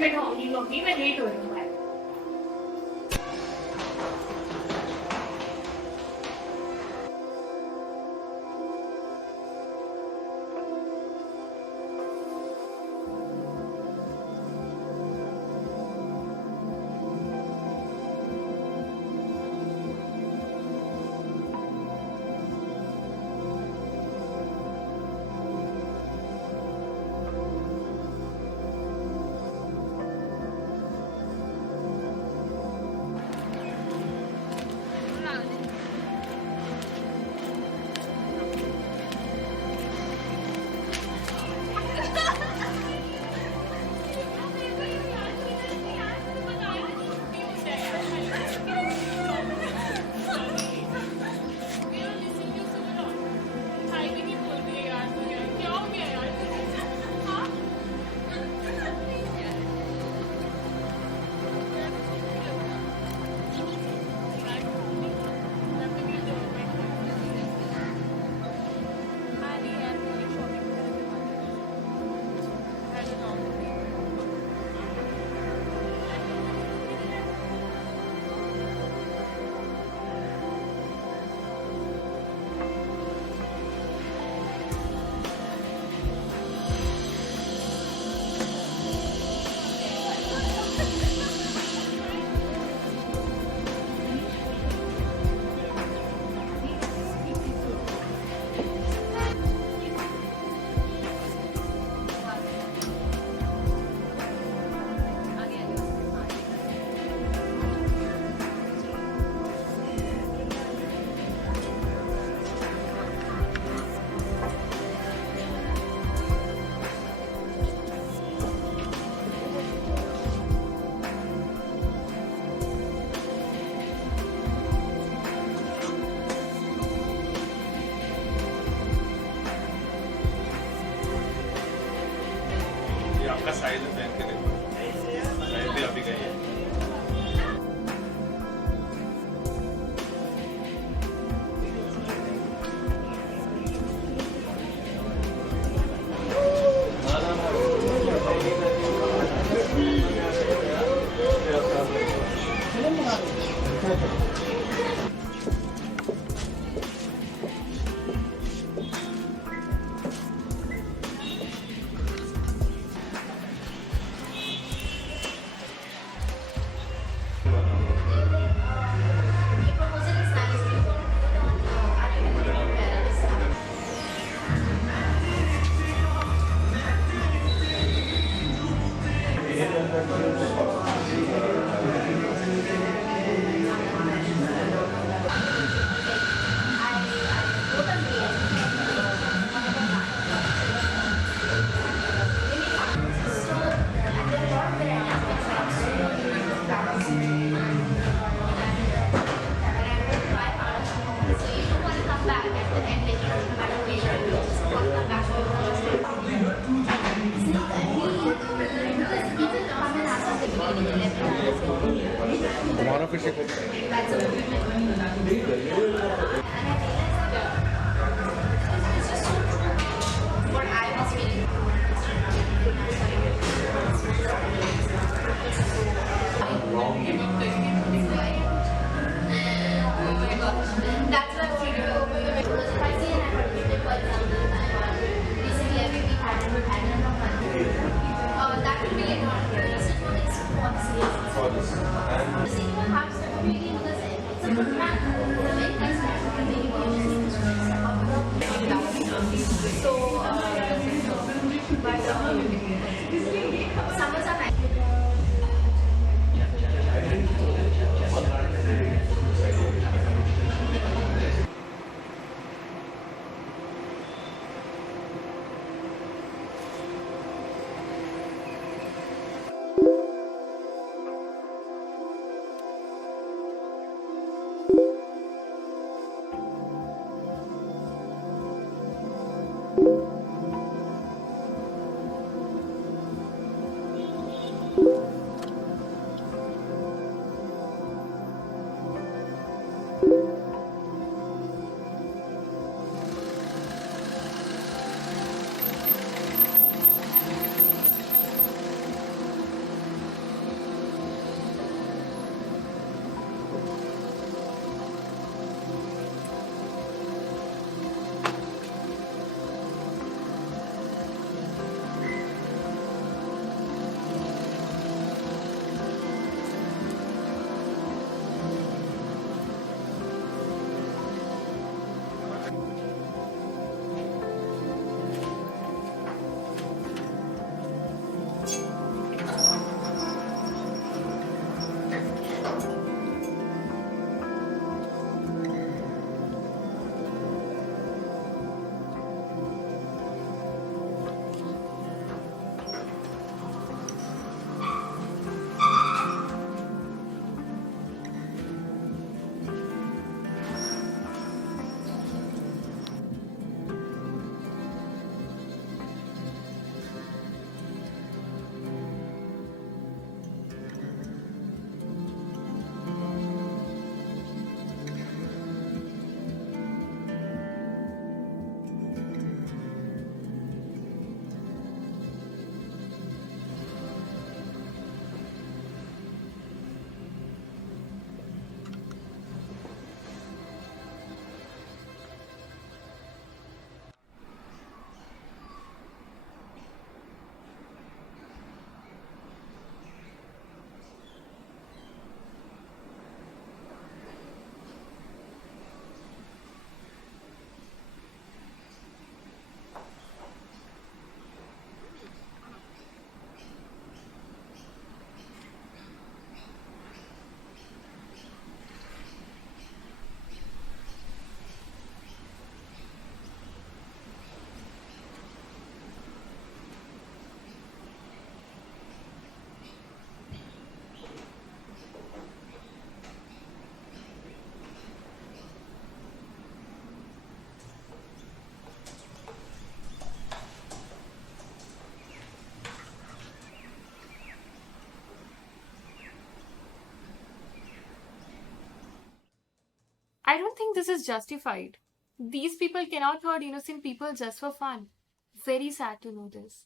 मैं ढोंगी मैं लेट हो रही हूँ। आपका साइज है पहन के देखो, साइज भी अभी गई है। हमारा फिर से I don't think this is justified. These people cannot hurt innocent people just for fun. Very sad to know this.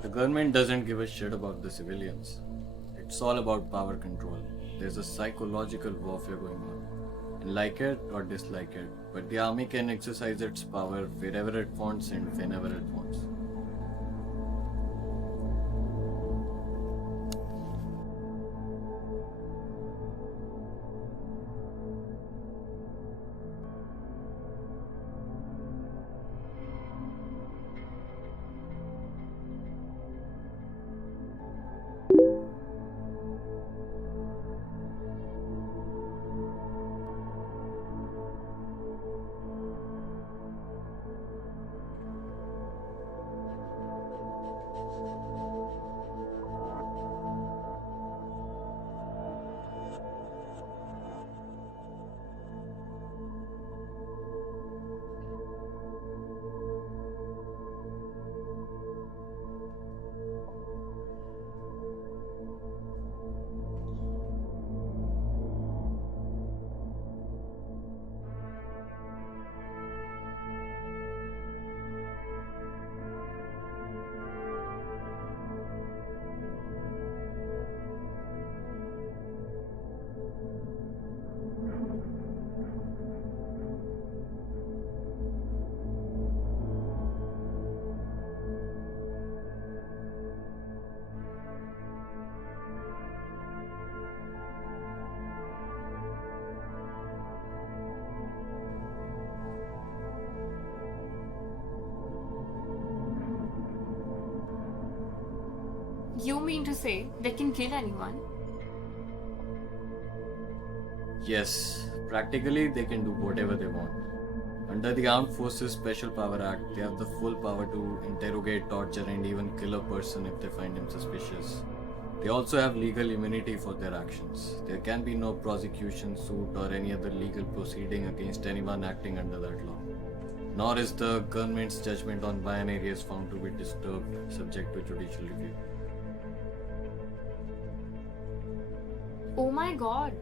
The government doesn't give a shit about the civilians. It's all about power control. There's a psychological warfare going on. And like it or dislike it, but the army can exercise its power wherever it wants and whenever it wants. You mean to say they can kill anyone? Yes, practically they can do whatever they want. Under the Armed Forces Special Power Act, they have the full power to interrogate, torture, and even kill a person if they find him suspicious. They also have legal immunity for their actions. There can be no prosecution, suit, or any other legal proceeding against anyone acting under that law. Nor is the government's judgment on why an area is found to be disturbed subject to judicial review. Oh my god.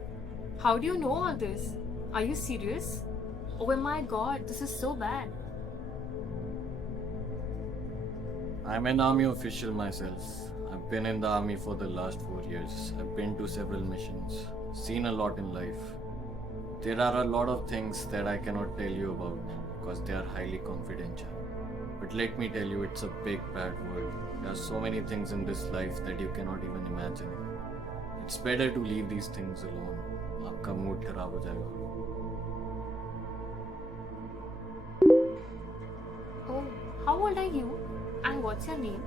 How do you know all this? Are you serious? Oh my god, this is so bad. I'm an army official myself. I've been in the army for the last 4 years. I've been to several missions, seen a lot in life. There are a lot of things that I cannot tell you about because they are highly confidential. But let me tell you, it's a big bad world. There are so many things in this life that you cannot even imagine. It's better to leave these things alone. आपका mood खराब हो जाएगा. Oh, how old are you? And what's your name?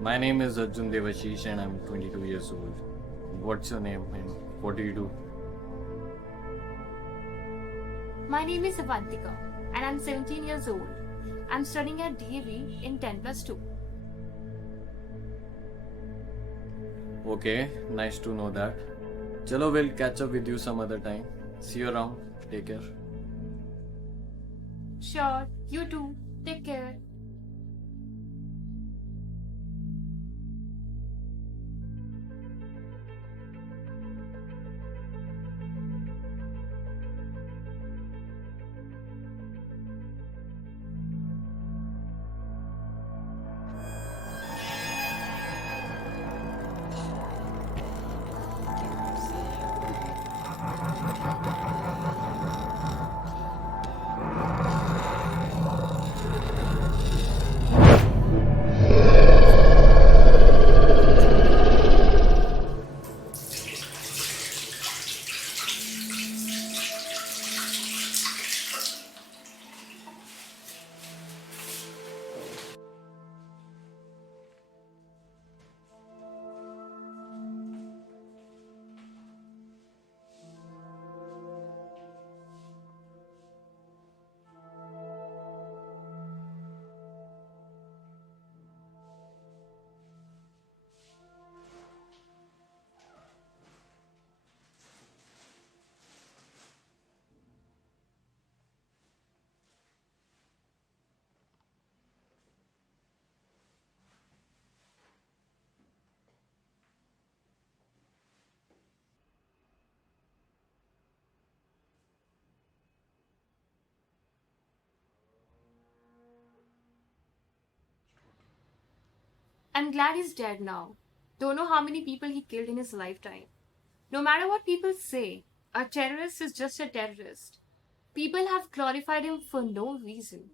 My name is Arjun Devashish and I'm 22 years old. What's your name and what do you do? My name is Avantika and I'm 17 years old. I'm studying at DAV in 10+2. Okay, nice to know that. Chalo, we'll catch up with you some other time. See you around. Take care. Sure, you too. Take care. I'm glad he's dead now. Don't know how many people he killed in his lifetime. No matter what people say, a terrorist is just a terrorist. People have glorified him for no reason.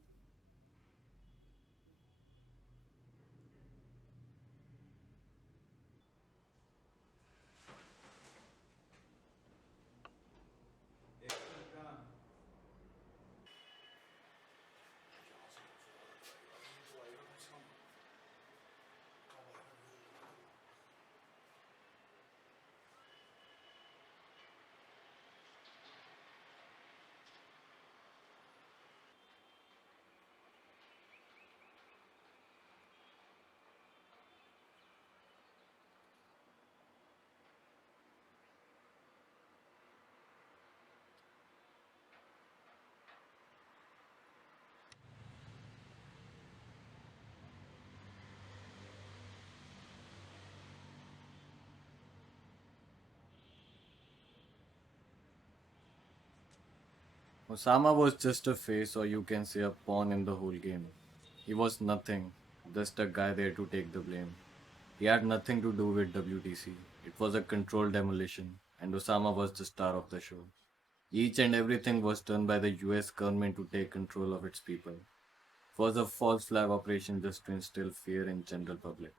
Osama was just a face, or you can say a pawn in the whole game. He was nothing, just a guy there to take the blame. He had nothing to do with WTC. It was a controlled demolition, and Osama was the star of the show. Each and everything was done by the US government to take control of its people. It was a false flag operation just to instill fear in general public.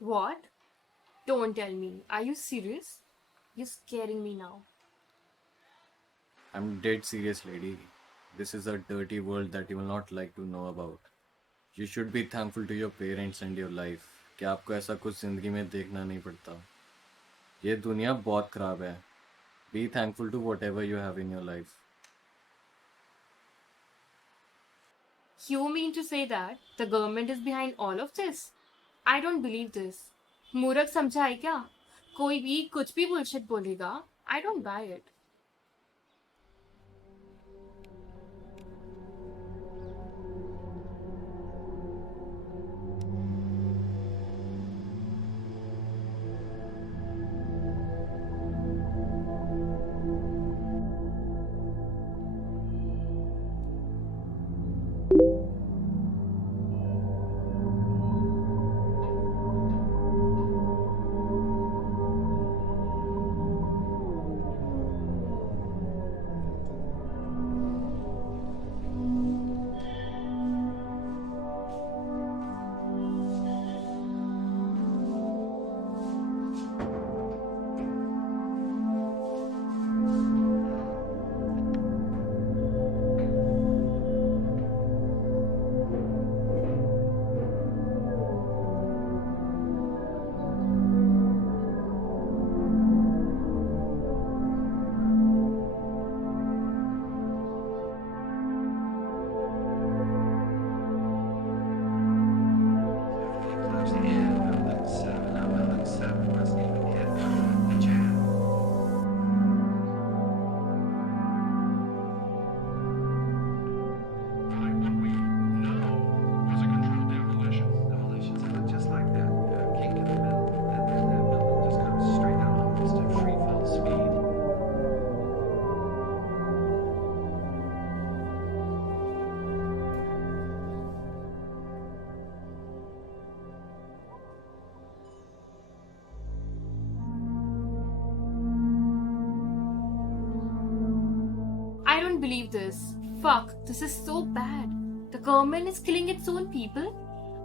What? Don't tell me. Are you serious? You're scaring me now. I'm dead serious, lady. This is a dirty world that you will not like to know about. You should be thankful to your parents and your life कि आपको ऐसा कुछ जिंदगी में देखना नहीं पड़ता. ये दुनिया बहुत खराब है. Be thankful to whatever you have in your life. You mean to say that the government is behind all of this? I don't believe this. मूर्ख समझा है क्या? कोई भी कुछ भी bullshit बोलेगा. I don't buy it. I don't believe this. Fuck, this is so bad. The government is killing its own people?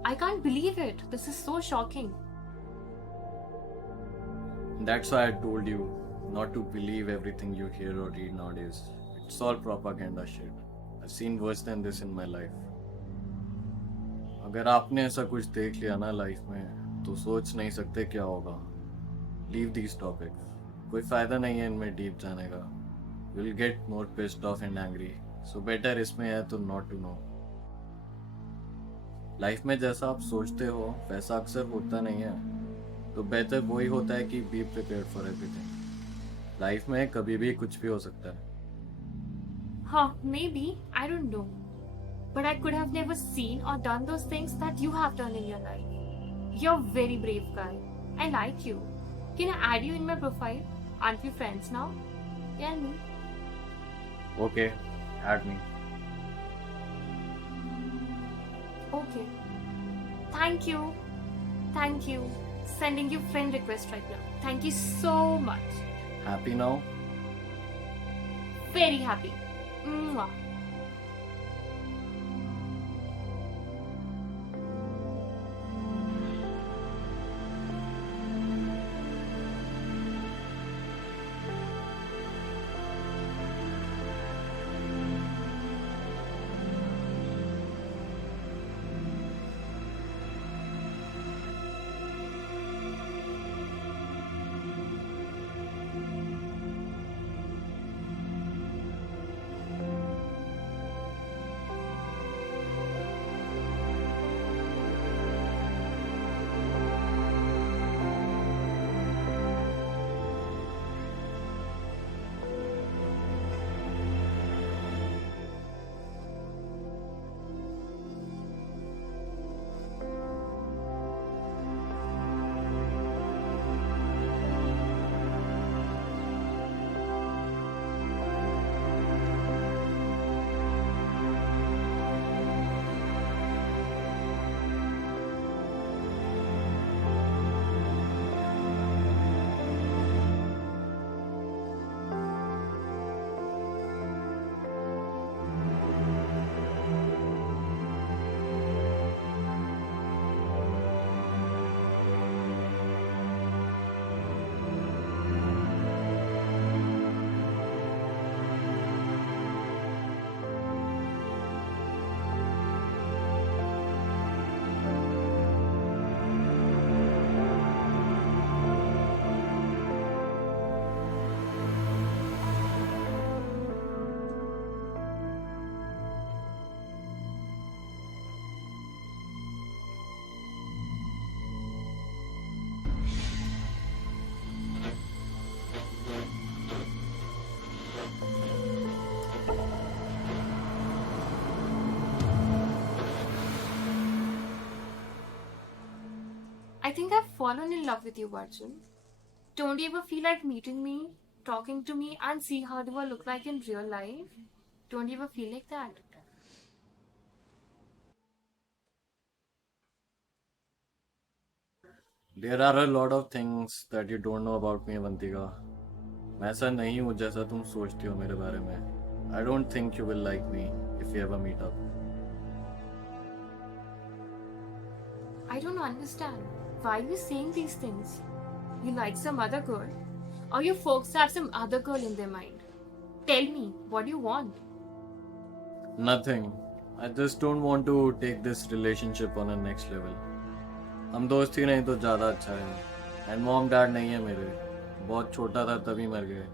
I can't believe it. This is so shocking. That's why I told you not to believe everything you hear or read nowadays. It's all propaganda shit. I've seen worse than this in my life. अगर आपने ऐसा कुछ देख लिया ना life में तो सोच नहीं सकते क्या होगा. Leave these topics. कोई फायदा नहीं है इनमें डीप जाने का. Will get more pissed off and angry. So better इसमें है तो नॉट टू नो. लाइफ में जैसा आप सोचते हो वैसा अक्सर होता नहीं है, तो बेहतर वही होता है कि be prepared for everything. Life में कभी भी कुछ भी हो सकता है. Huh, maybe. I don't know. But I could have never seen or done those things that you have done in your life. You're a very brave guy. I like you. Can I add you in my profile? Aren't we friends now? Yeah, me. Okay, add me. Okay. Thank you. Thank you. Sending you friend request right now. Thank you so much. Happy now? Very happy. Mwah. I think I've fallen in love with you, Arjun. Don't you ever feel like meeting me, talking to me, and see how do I look like in real life? Don't you ever feel like that? There are a lot of things that you don't know about me, Avantika. मैं ऐसा नहीं हूँ जैसा तुम सोचती हो मेरे बारे में. I don't think you will like me if we ever meet up. I don't understand. Why are you saying these things? You like some other girl? Or your folks have some other girl in their mind? Tell me, what do you want? Nothing. I just don't want to take this relationship on a next level. हम दोस्त ही नहीं तो ज़्यादा अच्छा है. And mom dad नहीं है मेरे. बहुत छोटा था तभी मर गए.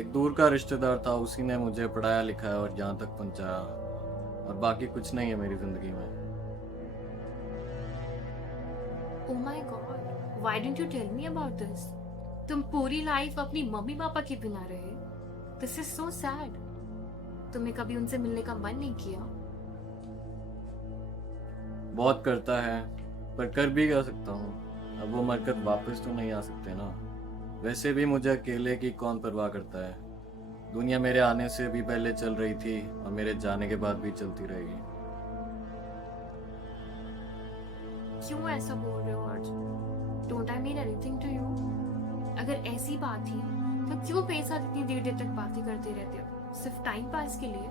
एक दूर का रिश्तेदार था, उसी ने मुझे पढ़ाया लिखाया और यहाँ तक पहुँचाया. और बाकी कुछ नहीं है मेरी ज़िंदगी में. Oh my God, why didn't you tell me about this? तुम पूरी लाइफ अपनी मम्मी पापा के बिना रहे. This is so sad. तुम्हें कभी उनसे मिलने का मन नहीं किया? बहुत करता है, पर कर भी क्या सकता हूँ. अब वो मरकत वापस तो नहीं आ सकते ना. वैसे भी मुझे अकेले की कौन परवाह करता है. दुनिया मेरे आने से भी पहले चल रही थी और मेरे जाने के बाद भी चलती रहेगी. क्यों ऐसा बोल रहे हो Arjun? Don't I mean anything to you? अगर ऐसी बात थी तो क्यों मेरे साथ इतनी देर देर तक बातें करते रहते हो? सिर्फ टाइम पास के लिए?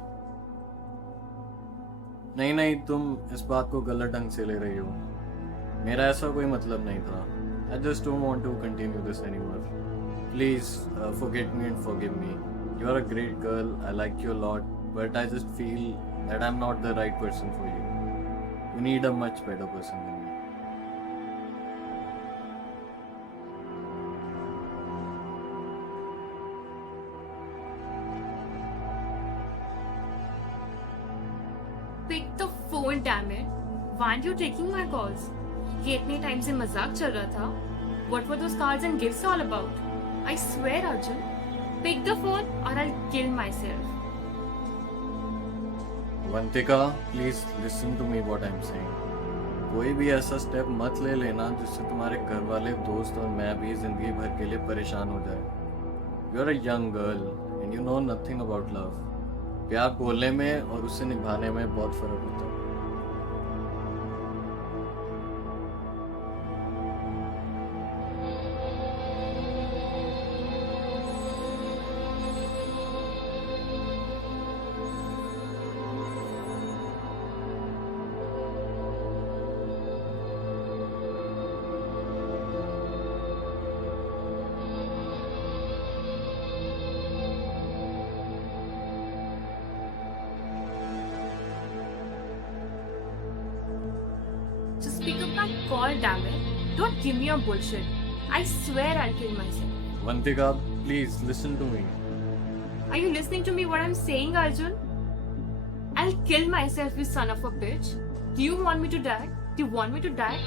नहीं नहीं, तुम इस बात को गलत ढंग से ले रही हो. मेरा ऐसा कोई मतलब नहीं था. I just don't want to continue this anymore. Please forget me and forgive me. You are a great girl. I like you a lot, but I just feel that I'm not the right person for you. You need a much better person than me. damn it. Why aren't you taking my calls? ये इतने time से मजाक चल रहा था. What were those cards and gifts all about? I swear, Arjun. Pick the phone or I'll kill myself. Vantika, please listen to me what I'm saying. कोई भी ऐसा स्टेप मत ले लेना जिससे तुम्हारे घर वाले, दोस्त और मैं भी जिंदगी भर के लिए परेशान हो जाए. You're a young girl and you know nothing about love. प्यार बोलने में और उसे निभाने में बहुत फर्क होता है. Just pick up my call, damn it. Don't give me your bullshit. I swear I'll kill myself. Vantika, please listen to me. Are you listening to me what I'm saying, Arjun? I'll kill myself, you son of a bitch. Do you want me to die? Do you want me to die?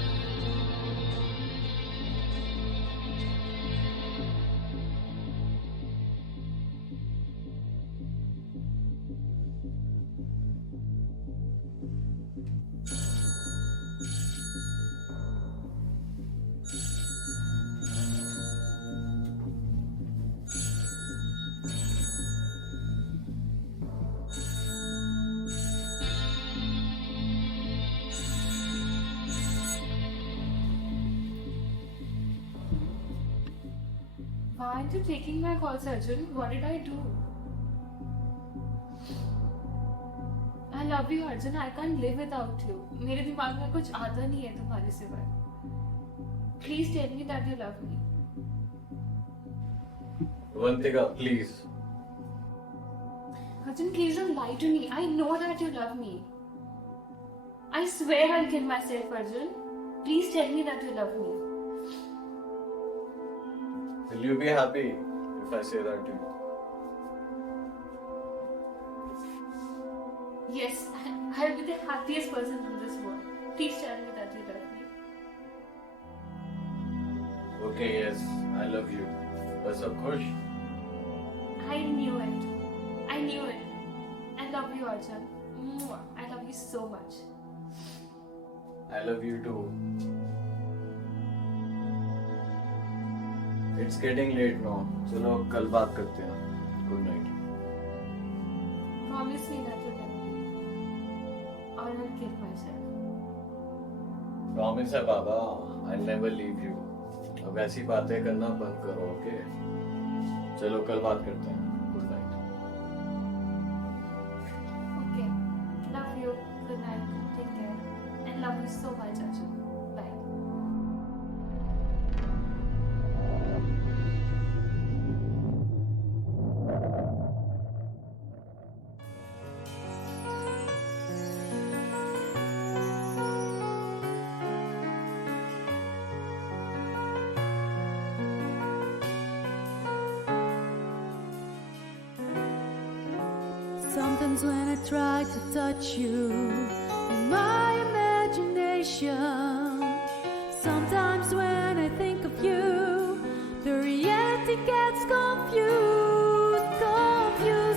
Why aren't you taking my calls, Arjun? What did I do? I love you, Arjun. I can't live without you. मेरे दिमाग में कुछ आता नहीं है तुम्हारे सिवाय. Please tell me that you love me. Vantika, please. Arjun, please don't lie to me. I know that you love me. I swear I'll kill myself, Arjun. Please tell me that you love me. Will you be happy if I say that to you? Yes, I'll be the happiest person in this world. Please tell me that you love me. Okay, yes, I love you. बस अब खुश. I knew it. I knew it. I love you, Arjun. Mwah. I love you so much. I love you too. It's getting late now. चलो कल बात करते हैं. Good night. Promise me that you love me. Or I'll kill myself. Promise है बाबा. I'll never leave you. अब ऐसी बातें करना बंद करो, ओके? चलो कल बात करते हैं. Good night. Okay. Love you. Good night. Take care. And love you so much, Arjun. Bye. Sometimes when I try to touch you in my imagination, sometimes when I think of you, the reality gets confused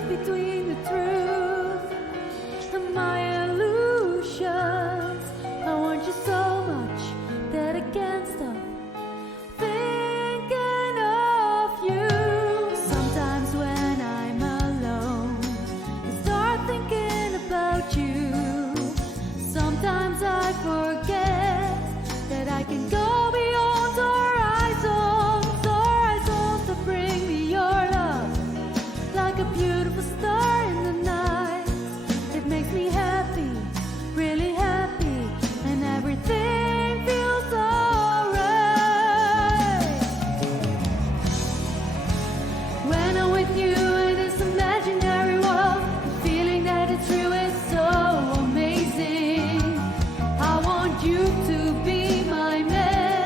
between the truth and my illusions. I want you so much that I can't stop thinking of you. Sometimes when I'm alone, I start thinking about you. Sometimes I forget that I can go beyond horizons to bring me your love, like a beautiful star in the night. It makes me happy, really happy, and everything feels alright. When I'm with you in this imaginary world, the feeling that it's true is so amazing. I want you to be my man.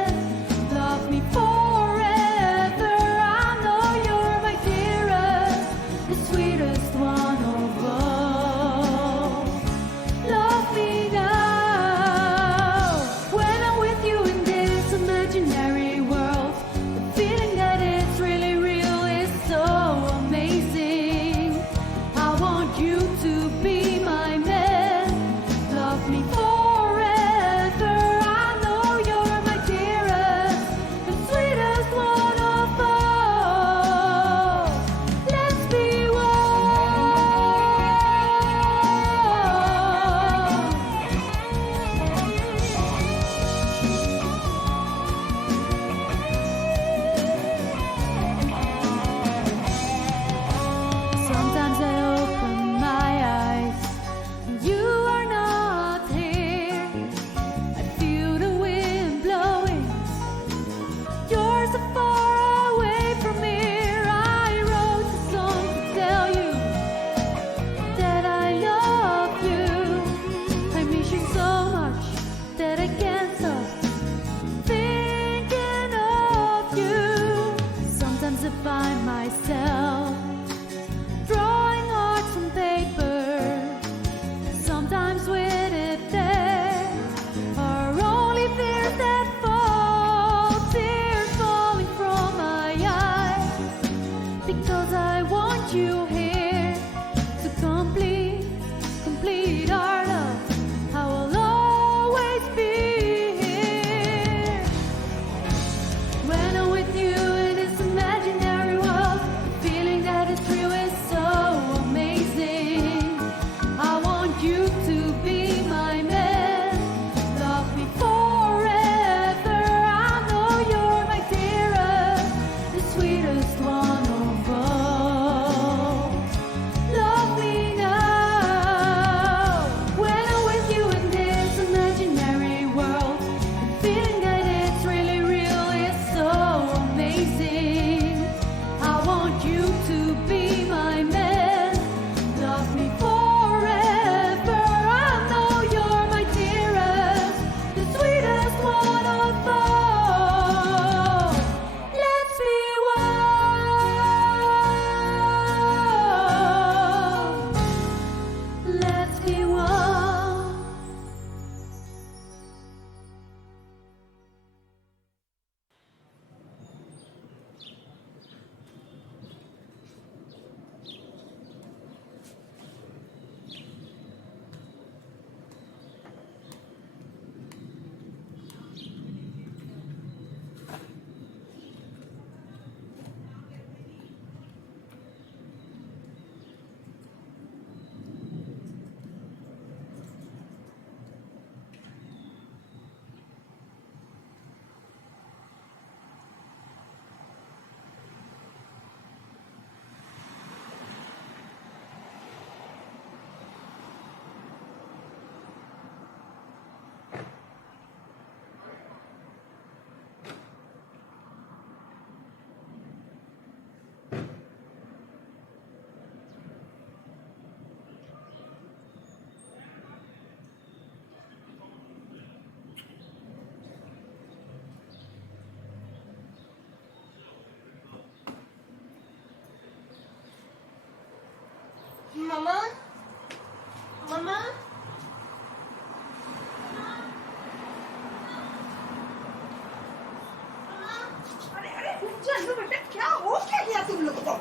चलो बेटा, क्या हो क्या गया तुम लोगों को?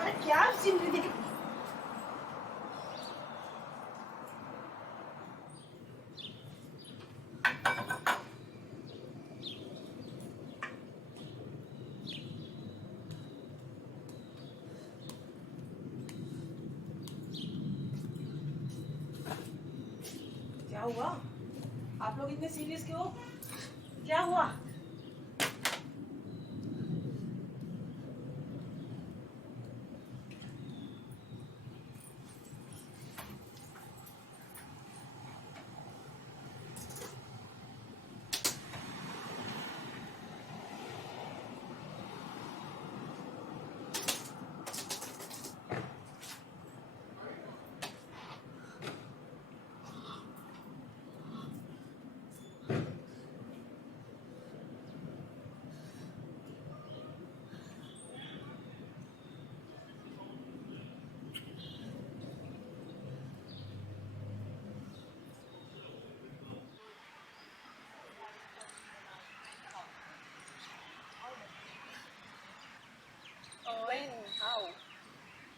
अरे क्या जिंदगी की क्या हुआ? आप लोग इतने सीरियस क्यों हो? क्या हुआ?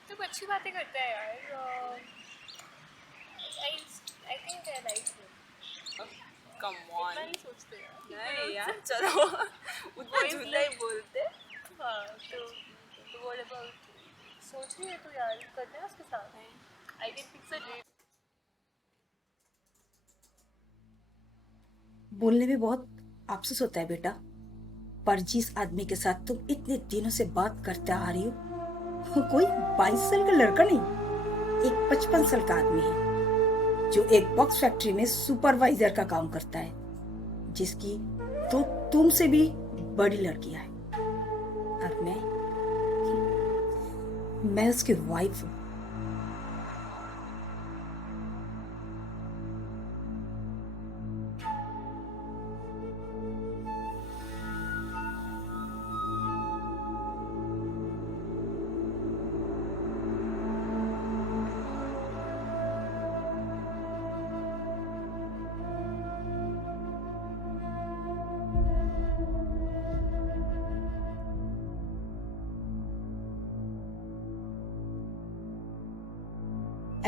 तो अच्छी बातें करता है यार. I think I like him. Come on इतना नहीं सोचते यार. नहीं यार चलो उतना झूठा ही बोलते. हाँ तो what about सोच रही है तो यार करते हैं उसके साथ. I can fix a date. बोलने में बहुत अफसोस होता है बेटा, पर जिस आदमी के साथ तुम इतने दिनों से बात करते आ रही हो, वो कोई 22 साल का लड़का नहीं, एक 55 साल का आदमी है जो एक बॉक्स फैक्ट्री में सुपरवाइजर का काम करता है, जिसकी तो तुमसे भी बड़ी लड़कियां हैं. और मैं उसकी वाइफ हूँ.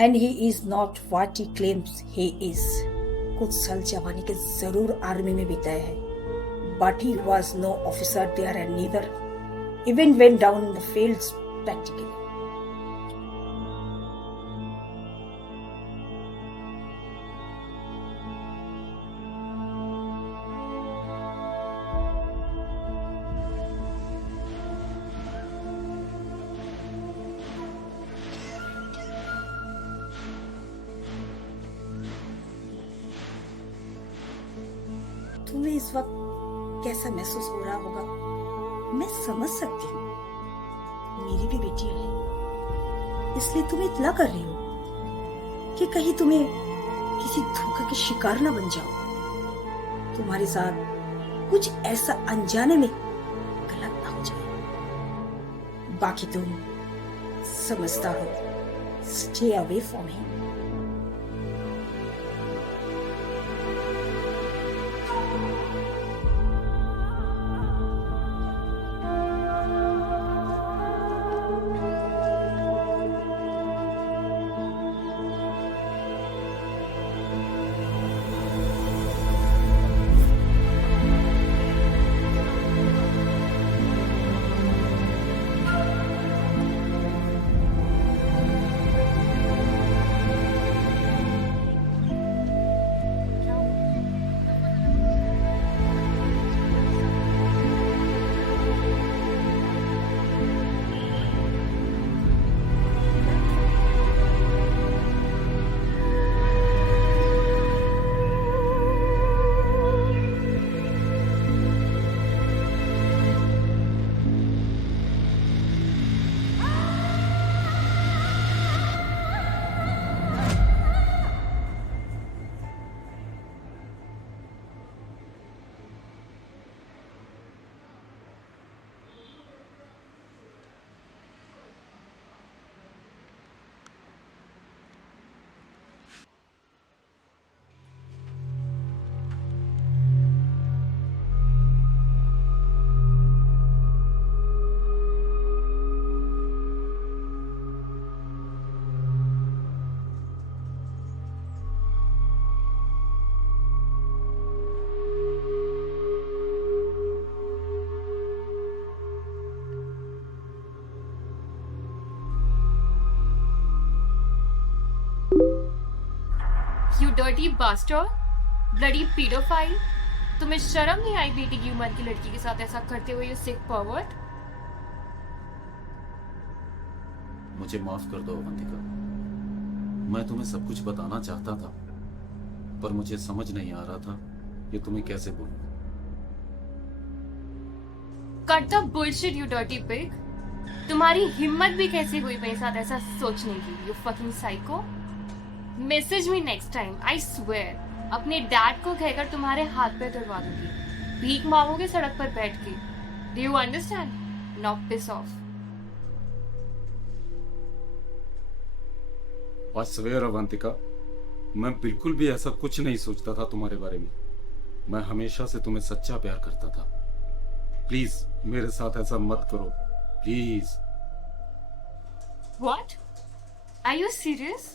And he is not what he claims he is. कुछ साल जवानी के जरूर आर्मी में बिताया है, but he was no officer there and neither even went down in the fields practically. तुम्हें इस वक्त कैसा महसूस हो रहा होगा, मैं समझ सकती हूँ. मेरी भी बेटी है, इसलिए तुम्हें इतला कर रही हूँ कि कहीं तुम्हें किसी धोखा के शिकार न बन जाओ, तुम्हारे साथ कुछ ऐसा अनजाने में गलत ना हो जाए. बाकी तुम समझदार हो, stay away from him. Dirty bastard, bloody paedophile. तुम्हें शर्म नहीं आई बेटी की उम्र की लड़की के साथ ऐसा करते हुए, यू सिक परवर्ट? मुझे माफ कर दो अवंतिका। मैं तुम्हें सब कुछ बताना चाहता था, पर मुझे समझ नहीं आ रहा था कि तुम्हें कैसे बोलूं। Cut the bullshit you dirty pig. तुम्हारी हिम्मत भी कैसे हुई मेरे साथ ऐसा सोचने की, you fucking psycho. Message me next time, I swear अपने डैड को कहकर तुम्हारे हाथ पे तुड़वा दूंगी। भीख मांगोगे सड़क पर बैठ के। Do you understand? Now piss off. I swear Avantika, मैं बिल्कुल भी ऐसा कुछ नहीं सोचता था तुम्हारे बारे में। मैं हमेशा से तुम्हें सच्चा प्यार करता था। प्लीज मेरे साथ ऐसा मत करो, please. What? Are you serious?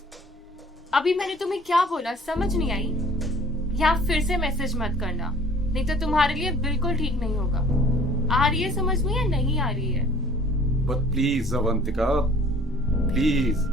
अभी मैंने तुम्हें क्या बोला समझ नहीं आई? यहाँ फिर से मैसेज मत करना, नहीं तो तुम्हारे लिए बिल्कुल ठीक नहीं होगा। आ रही है समझ में या नहीं आ रही है? But please Avantika, please.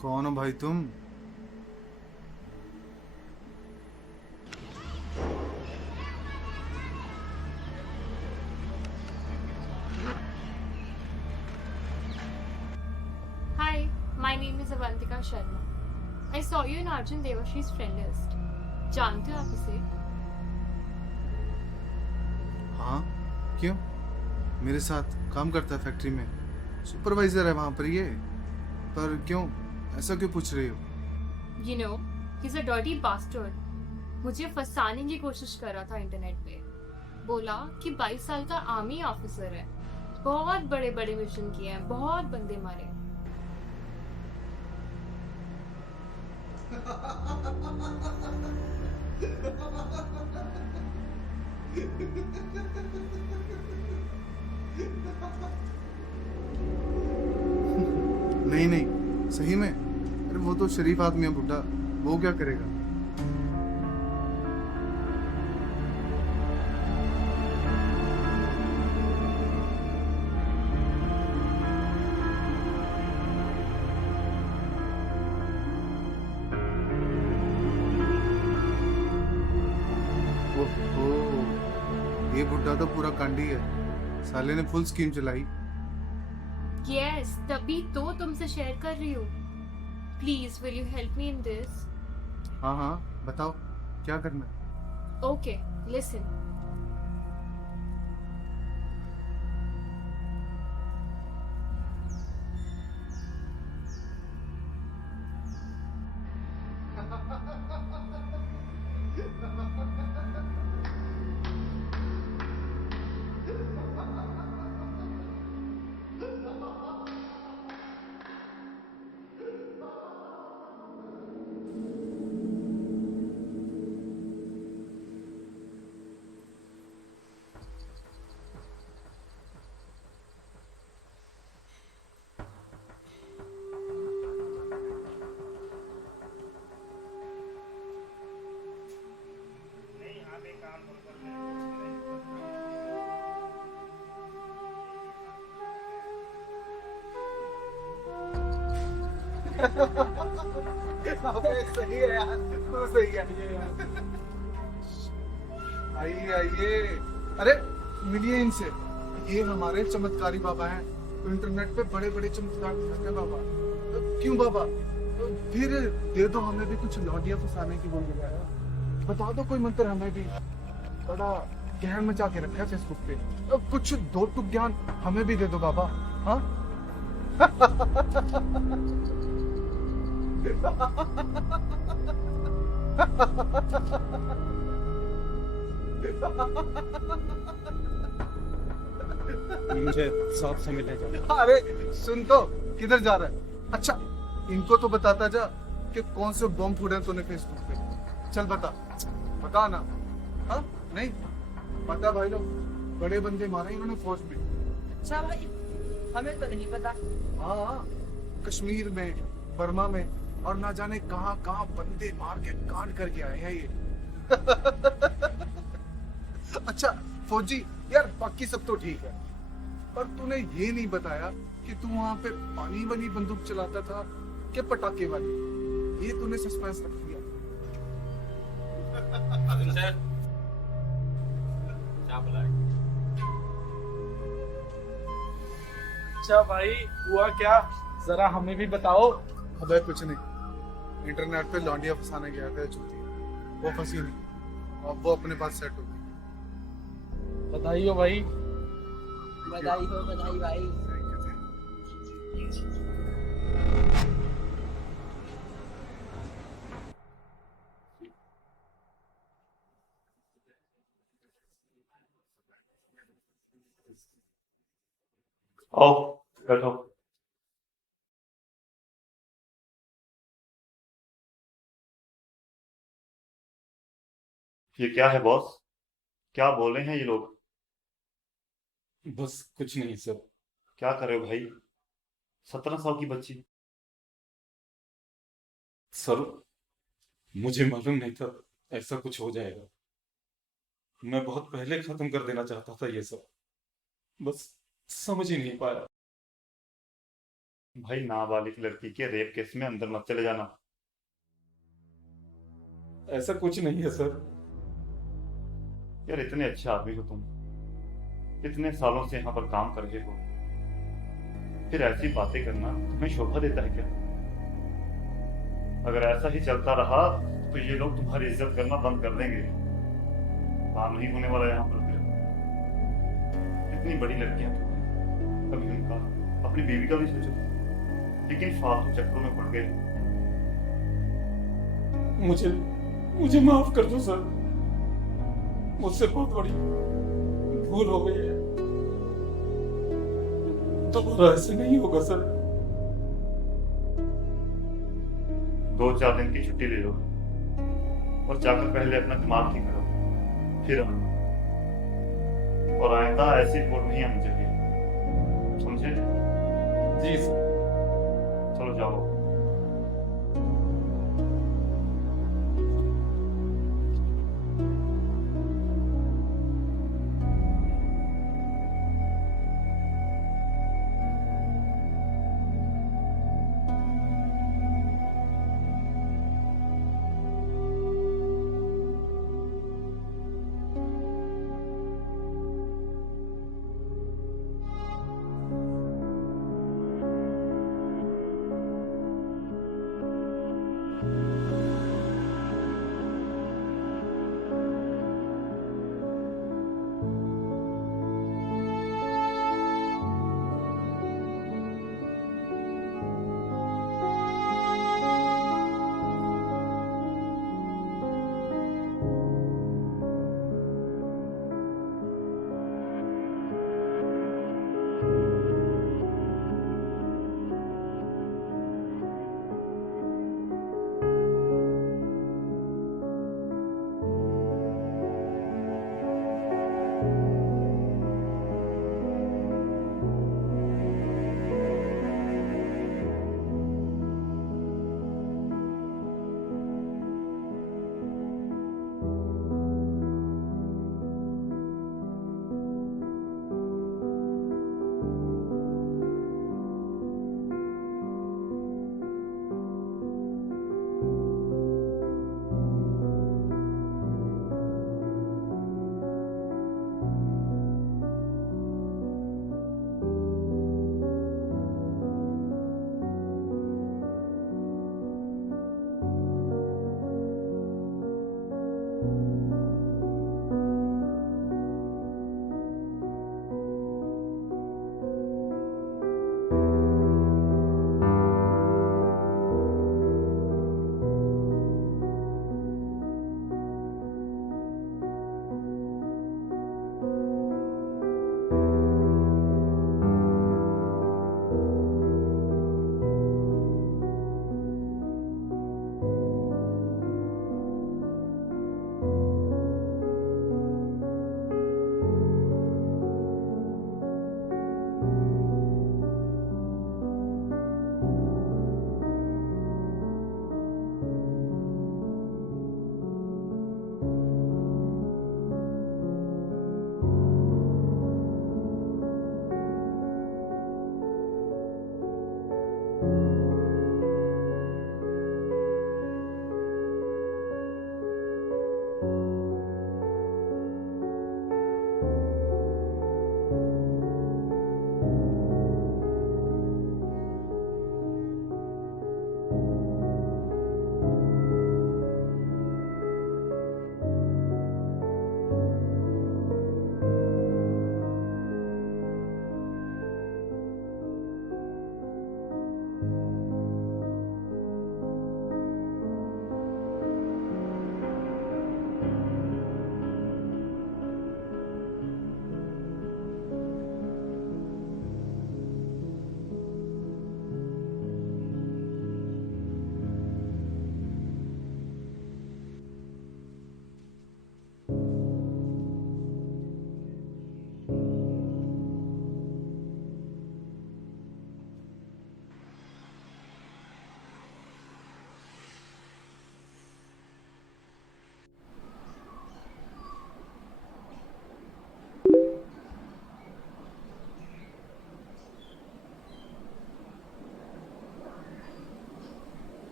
कौन हो भाई तुम? Hi, my name is Avantika Sharma. I saw you in Arjun Devashi's friend list. जानते हो आप इसे? हाँ, क्यों? मेरे साथ काम करता है फैक्ट्री में, सुपरवाइजर है वहां पर ये। पर क्यों, ऐसा क्यों पूछ रही हो? You know, he's a dirty bastard. मुझे फंसाने की कोशिश कर रहा था इंटरनेट पे। बोला कि 22 साल का आर्मी ऑफिसर है, बहुत बड़े बड़े मिशन किए हैं, बहुत बंदे मारे। नहीं नहीं, सही में? अरे वो तो शरीफ आदमी है बुड्ढा, वो क्या करेगा? ओहो, ये बुड्ढा तो पूरा कांडी है। साले ने फुल स्कीम चलाई। Yes, तभी तो तुमसे शेयर कर रही हूँ। Please, will you help me in this? हाँ हाँ, बताओ क्या करना है? Okay, listen. सही है यार, तू सही है। आइए आइए, अरे मिलिए इनसे। ये हमारे चमत्कारी बाबा हैं। तो इंटरनेट पे बड़े बड़े चमत्कार करते हैं बाबा। तो क्यों बाबा? तो फिर दे दो हमें भी कुछ लौटिया फंसाने की बोल रहा। बता दो कोई मंत्र हमें भी। बड़ा ज्ञान मचा के रखा है फेसबुक पे। तो कुछ दो टुक ज्ञान हमें भी दे दो बाबा। हाँ मुझे साहब से मिलने जाना। अरे सुन तो, किधर जा रहा है? अच्छा इनको तो बताता जा कि कौन से बम फूटे तूने फेसबुक पे। चल बता ना। हाँ नहीं पता भाई लोग, बड़े बंदे मारे इन्होंने फौज में। अच्छा भाई, हमें तो नहीं पता। हाँ, कश्मीर में, बर्मा में, और ना जाने कहाँ कहाँ बंदे मार के कांड करके आए हैं ये। अच्छा फौजी यार, बाकी सब तो ठीक है, पर तूने ये नहीं बताया कि तू वहां पे पानी वाली बंदूक चलाता था कि पटाखे वाली। ये तूने सस्पेंस रख दिया। अर्जुन सर, क्या बुलाया? अच्छा भाई, हुआ क्या? जरा हमें भी बताओ। अबे कुछ नहीं, इंटरनेट पे लौंडिया फंसाने गया था चूती, वो फंसी नहीं, अब वो अपने पास सेट हो गई। बधाई हो भाई। बधाई हो, बधाई भाई। आओ बैठो। ये क्या है बॉस? क्या बोल रहे हैं ये लोग? बस कुछ नहीं सर। क्या कर रहे हो भाई? 17 साल की बच्ची। सर मुझे मालूम नहीं था ऐसा कुछ हो जाएगा। मैं बहुत पहले खत्म कर देना चाहता था ये सब, बस समझ ही नहीं पाया। भाई नाबालिग लड़की के रेप केस में अंदर मत चले जाना। ऐसा कुछ नहीं है सर। यार इतने अच्छे आदमी हो तुम, इतने सालों से यहाँ पर काम कर रहे हो, फिर ऐसी बातें करना तुम्हें शोभा देता है क्या? अगर ऐसा ही चलता रहा तो ये लोग तुम्हारी इज्जत करना बंद कर देंगे। काम नहीं होने वाला यहाँ पर फिर। इतनी बड़ी लड़कियां तुम, कभी उनका अपनी बीवी का भी सोचो, लेकिन फालतू चक्करों में पड़ गए। मुझे मुझे माफ कर दो सर, मुझसे बहुत बड़ी भूल हो गई है। दोबारा ऐसे नहीं होगा सर। 2-4 दिन की छुट्टी ले लो और जाकर पहले अपना दिमाग ठीक करो, फिर आना। और आइंदा ऐसी रिपोर्ट नहीं आनी चाहिए, समझे? जी सर। चलो जाओ।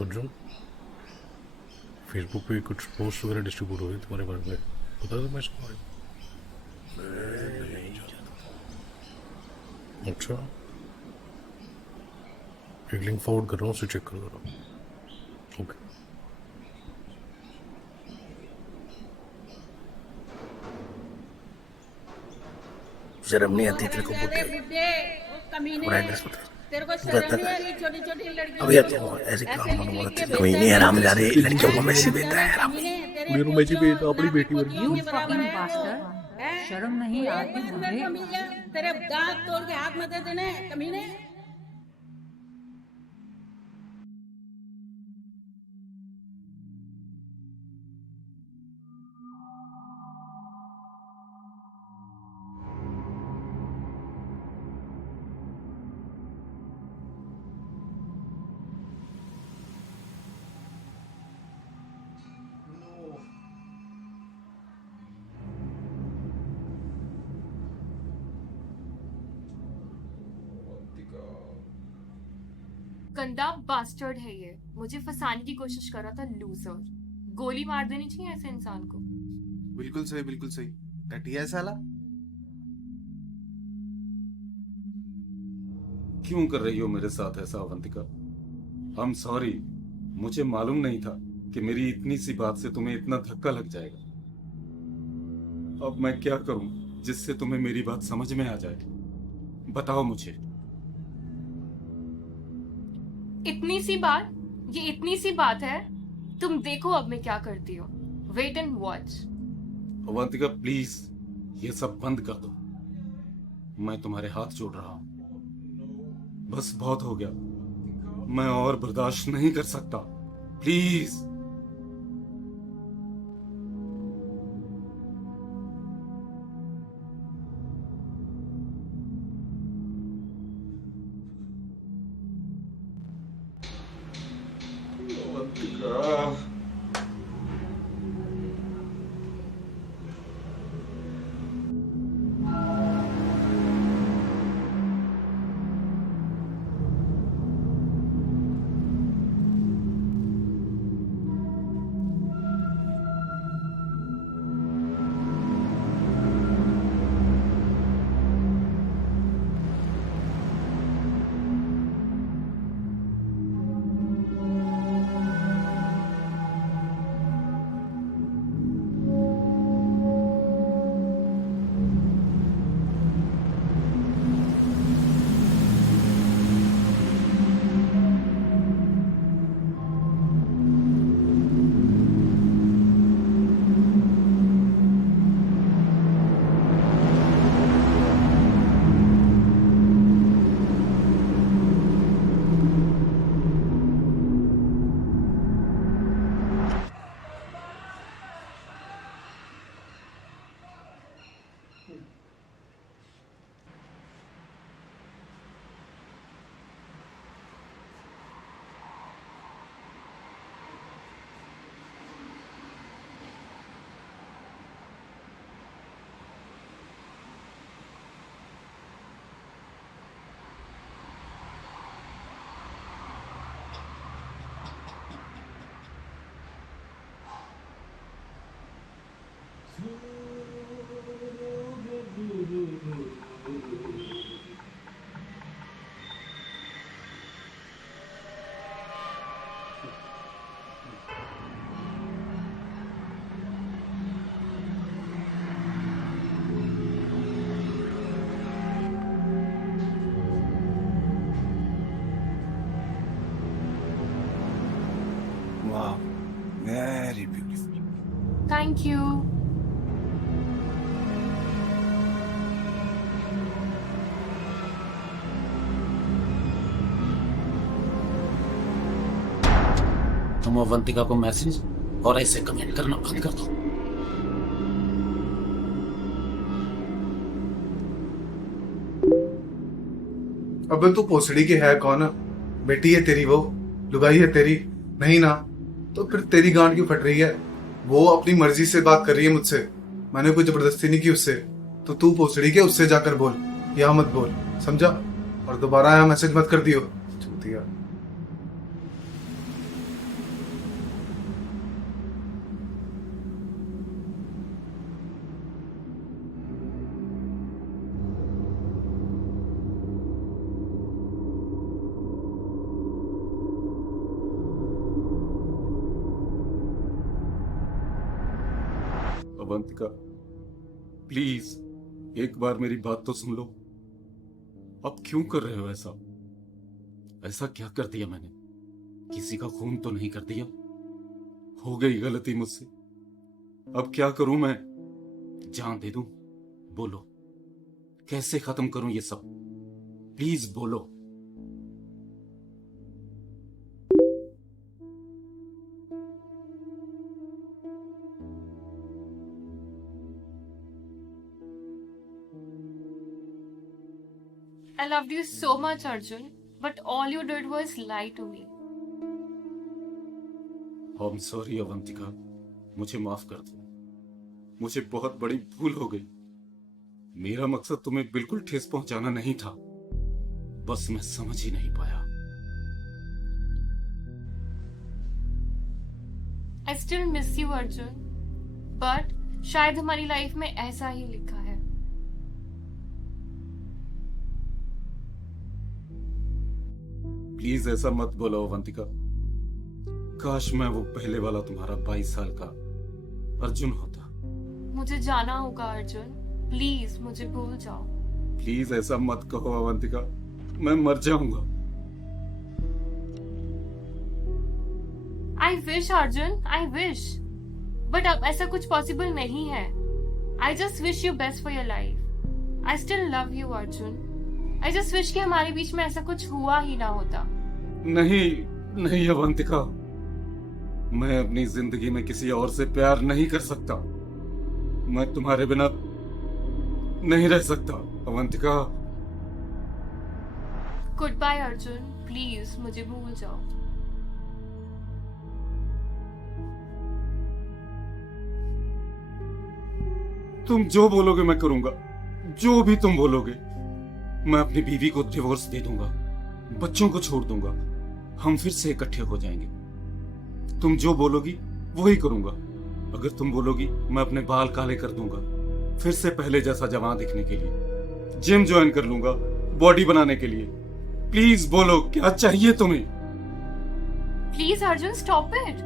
अर्जुन, फेसबुक पे कुछ पोस्ट वगैरह डिस्ट्रीब्यूट हो रही तुम्हारे बारे में, पता है मैं इसको? अच्छा, एक लिंक फॉरवर्ड कर रहा हूँ, उसे चेक कर रहा हूँ। ओके। शर्म नहीं आती तेरे को? एड्रेस बता। अभी ऐसे काम कोई नहीं है, राम जा रहे लड़कियों को मैसेज भेजता है, राम मेरे मैसेज भेजता अपनी बेटी वर्गी। शर्म नहीं आती तेरे दांत तोड़ के हाथ में दे देने कमीने। गंदा बास्टर्ड है ये, मुझे फंसाने की कोशिश कर रहा था, लूजर। गोली मार देनी चाहिए ऐसे इंसान को। बिल्कुल सही। घटिया है साला। क्यों कर रही हो मेरे साथ ऐसा अवंतिका? आई एम सॉरी, मुझे मालूम नहीं था कि मेरी इतनी सी बात से तुम्हें इतना धक्का लग जाएगा। अब मैं क्या करूं जिससे तुम्हें मेरी बात समझ में आ जाए? बताओ मुझे। इतनी सी बात? ये इतनी सी बात है? तुम देखो अब मैं क्या करती हूँ। Wait and watch. Avantika please ये सब बंद कर दो, मैं तुम्हारे हाथ जोड़ रहा हूं। बस बहुत हो गया, मैं और बर्दाश्त नहीं कर सकता, please. Wow, very beautiful. Thank you. तुम अवंतिका को मैसेज और ऐसे कमेंट करना बंद कर दो। अबे तू पोसड़ी के है कौन? बेटी है तेरी वो? लुगाई है तेरी? नहीं ना, तो फिर तेरी गांड क्यों फट रही है? वो अपनी मर्जी से बात कर रही है मुझसे, मैंने कोई जबरदस्ती नहीं की उससे। तो तू पोसड़ी के उससे जाकर बोल, यहाँ मत बोल, समझा? और दोबारा यहाँ मैसेज मत कर दियो। चूतिया। अवंतिका, प्लीज एक बार मेरी बात तो सुन लो। अब क्यों कर रहे हो ऐसा? ऐसा क्या कर दिया मैंने? किसी का खून तो नहीं कर दिया? हो गई गलती मुझसे, अब क्या करूं मैं? जान दे दूं? बोलो, कैसे खत्म करूं ये सब? प्लीज बोलो। I loved you so much, Arjun, but all you did was lie to me. I'm sorry Avantika, मुझे माफ कर दो। मुझे बहुत बड़ी भूल हो गई। मेरा मकसद तुम्हें बिल्कुल ठेस पहुंचाना नहीं था, बस मैं समझ ही नहीं पाया। I still miss you, Arjun, but शायद हमारी लाइफ में ऐसा ही लिखा है। प्लीज ऐसा मत बोलो अवंतिका। काश मैं वो पहले वाला तुम्हारा 22 साल का अर्जुन होता। मुझे जाना होगा अर्जुन, प्लीज मुझे भूल जाओ। प्लीज ऐसा मत कहो अवंतिका, मैं मर जाऊंगा। I wish Arjun, I wish, but अब ऐसा कुछ पॉसिबल नहीं है। I just wish you best for your life. I still love you Arjun. I just wish कि हमारे बीच में ऐसा कुछ हुआ ही ना होता। नहीं नहीं अवंतिका, मैं अपनी जिंदगी में किसी और से प्यार नहीं कर सकता। मैं तुम्हारे बिना नहीं रह सकता Avantika. Goodbye Arjun, please मुझे भूल जाओ। तुम जो बोलोगे मैं करूंगा, जो भी तुम बोलोगे। मैं अपनी बीवी को डिवोर्स दे दूंगा, बच्चों को छोड़ दूंगा, हम फिर से इकट्ठे हो जाएंगे। तुम जो बोलोगी वही करूंगा। अगर तुम बोलोगी मैं अपने बाल काले कर दूंगा, फिर से पहले जैसा जवान दिखने के लिए जिम ज्वाइन कर लूंगा, बॉडी बनाने के लिए। प्लीज बोलो, क्या चाहिए तुम्हें? Please Arjun, stop it.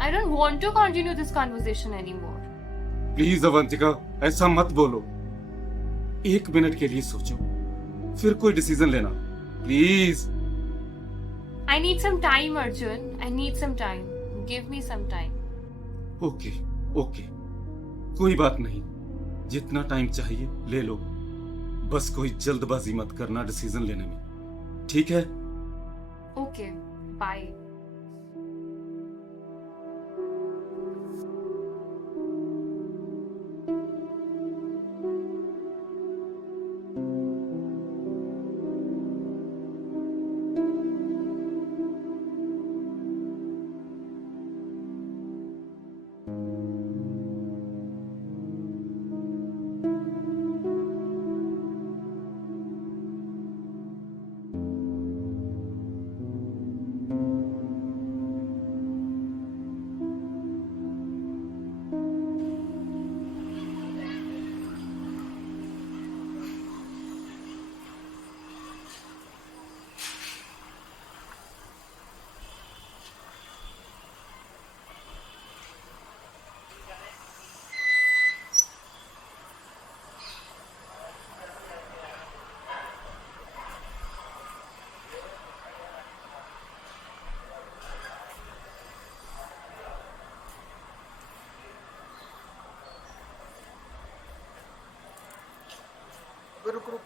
I don't want to continue this conversation anymore. Please Avantika, ऐसा मत बोलो। 1 मिनट के लिए सोचो, फिर कोई डिसीजन लेना please. I need some time, Arjun. I need some time. Give me some time. Okay okay, कोई बात नहीं, जितना टाइम चाहिए ले लो, बस कोई जल्दबाजी मत करना डिसीजन लेने में, ठीक है? Okay, bye. रुक रुक,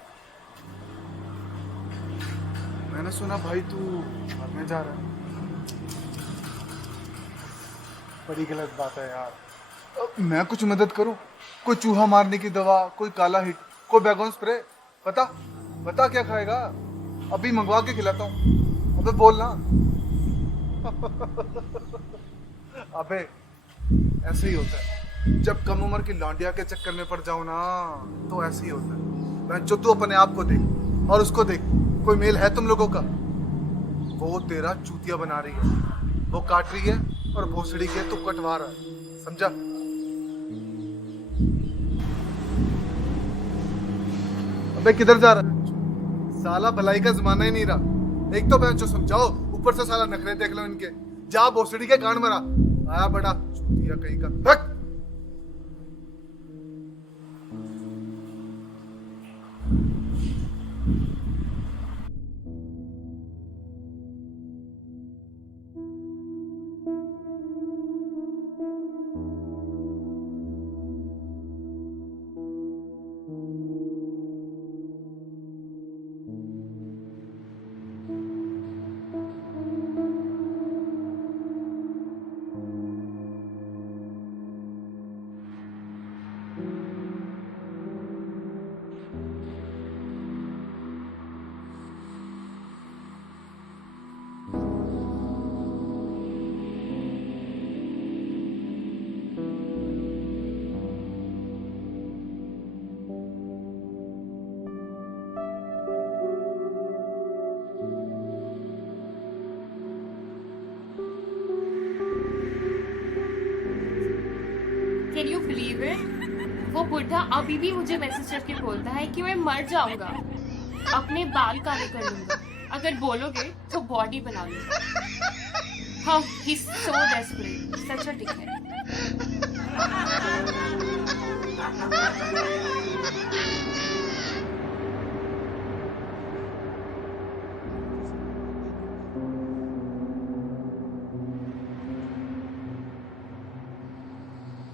मैंने सुना भाई तू मरने जा रहा है। बड़ी गलत बात है यार। मैं कुछ मदद करूं? कोई चूहा मारने की दवा, कोई काला हिट, कोई बैगन स्प्रे, बता बता क्या खाएगा? अभी मंगवा के खिलाता हूँ। अबे बोल ना। अबे ऐसे ही होता है, जब कम उम्र की लौंडिया के चक्कर में पड़ जाओ ना तो ऐसे ही होता है। जो तू अपने आप को देख और उसको देख, कोई मेल है तुम लोगों का? वो तेरा चूतिया बना रही है, वो काट रही है और भोसड़ी के तू कटवा रहा है, समझा? अबे किधर जा रहा है? साला भलाई का जमाना ही नहीं रहा। एक तो बहन जो समझाओ, ऊपर से साला नखरे देख लो इनके। जा भोसड़ी के कान मरा, आया बड़ा चूतिया कहीं का। बिलीव इट, वो बुढ़ा अभी भी मुझे मैसेज करके बोलता है कि मैं मर जाऊंगा, अपने बाल काले कर लूंगा, अगर बोलोगे तो बॉडी बना लूंगा। हाँ, he is so desperate, such a dickhead.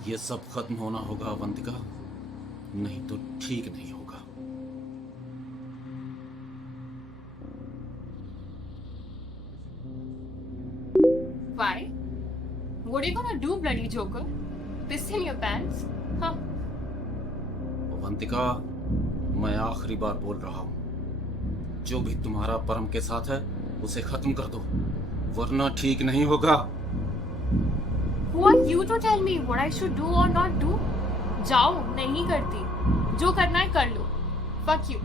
ये सब खत्म होना होगा अवंतिका, नहीं तो ठीक नहीं होगा। Why? What are you gonna do, bloody joker? Piss in your pants? Huh? Avantika, मैं आखिरी बार बोल रहा हूं, जो भी तुम्हारा परम के साथ है उसे खत्म कर दो, वरना ठीक नहीं होगा। Who are you to tell me what I should do or not do? जाओ, नहीं करती, जो करना है कर लो। Fuck you.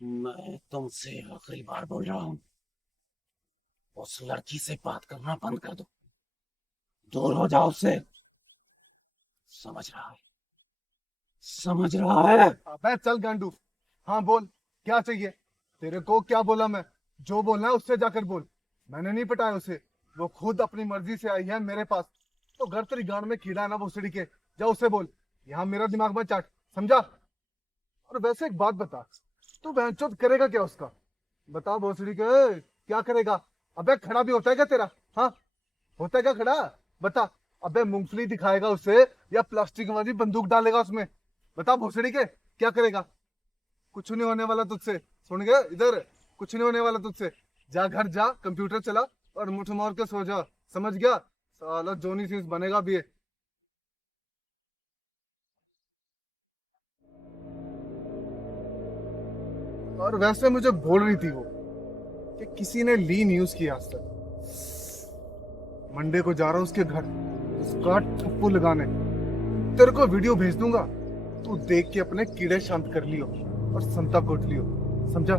मैं तुमसे आखिरी बार बोल रहा हूँ, उस लड़की से बात करना बंद कर दो, दूर हो जाओ उससे। समझ रहा है? समझ रहा है? अबे चल गांडू, हाँ बोल, क्या चाहिए तेरे को? क्या बोला मैं? जो बोलना है उससे जाकर बोल। मैंने नहीं पटाया उसे, वो खुद अपनी मर्जी से आई है मेरे पास। तो घर तेरी गांड में कीड़ा है ना भोसड़ी के, जा उससे बोल। यहाँ मेरा दिमाग मत चाट, समझा? और वैसे एक बात बता, तू बहनचोद करेगा क्या उसका? बता भोसड़ी के, क्या करेगा? अबे खड़ा भी होता है क्या तेरा? हाँ, होता है क्या खड़ा? बता। अबे मूंगफली दिखाएगा उसे या प्लास्टिक वाली बंदूक डालेगा उसमें? बता भोसड़ी के, क्या करेगा? कुछ नहीं होने वाला तुझसे, सुन गए? इधर कुछ नहीं होने वाला तुझसे। जा घर जा, कंप्यूटर चला और मुठ मार के सो जा, समझ गया? साला जॉनी सिंस बनेगा भी ये। और वैसे मुझे बोल रही थी वो कि किसी ने ली न्यूज की आज तक। मंडे को जा रहा हूं उसके घर, उसका ठप्पू लगाने। तेरे को वीडियो भेज दूंगा, तू देख के अपने कीड़े शांत कर लियो और संता कोट लियो, समझा?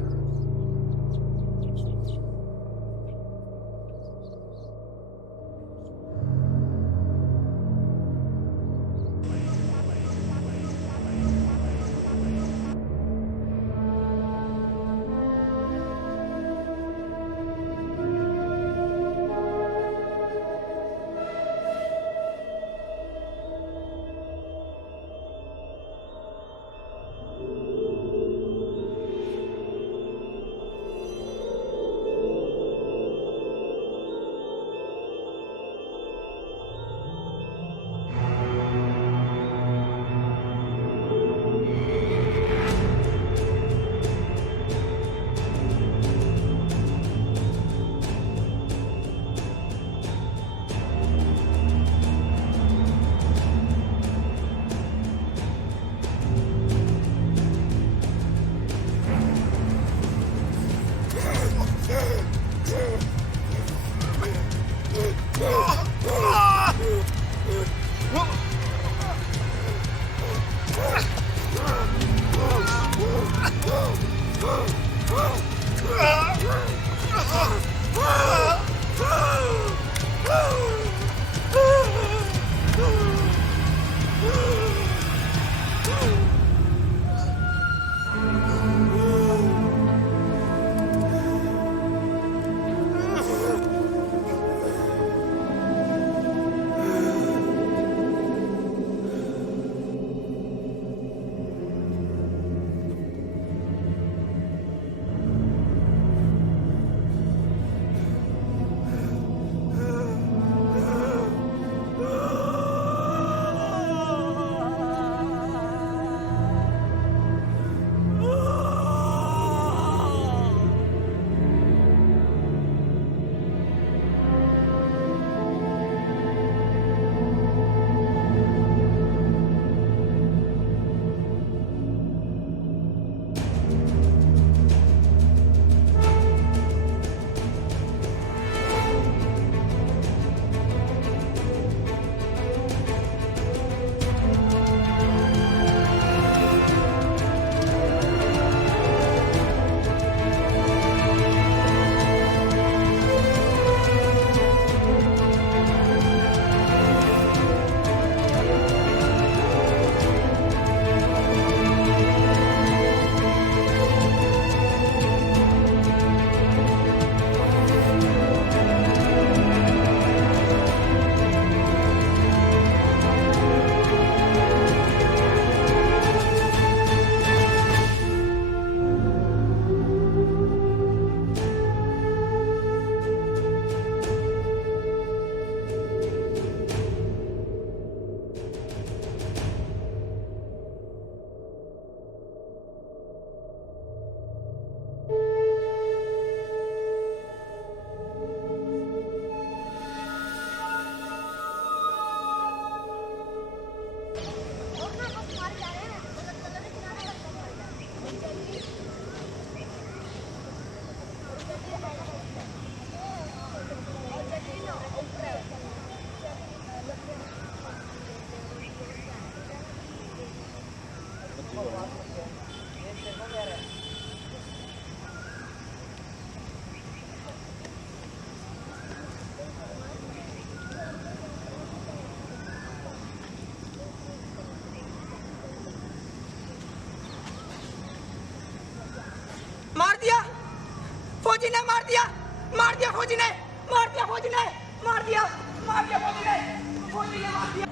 फौजी ने मार दिया, मार दिया फौजी ने, मार दिया फौजी ने, मार दिया, मार दिया फौजी ने, फौजी ने मार दिया।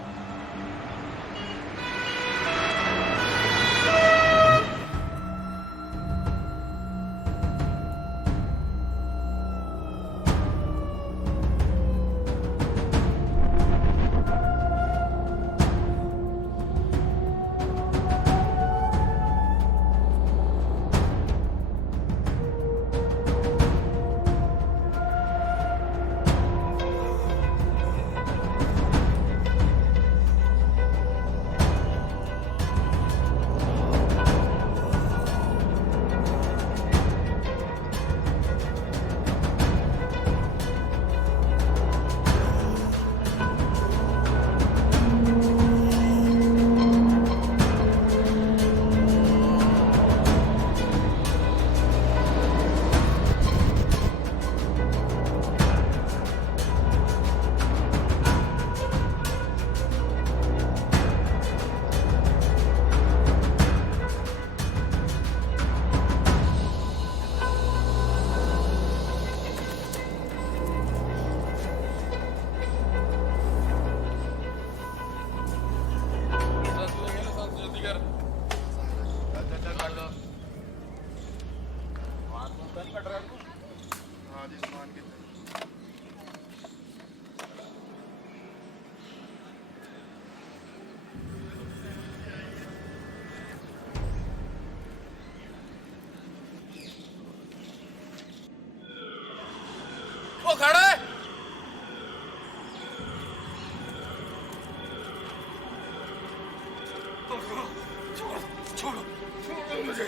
वो खड़ा है। छोड़ो मुझे।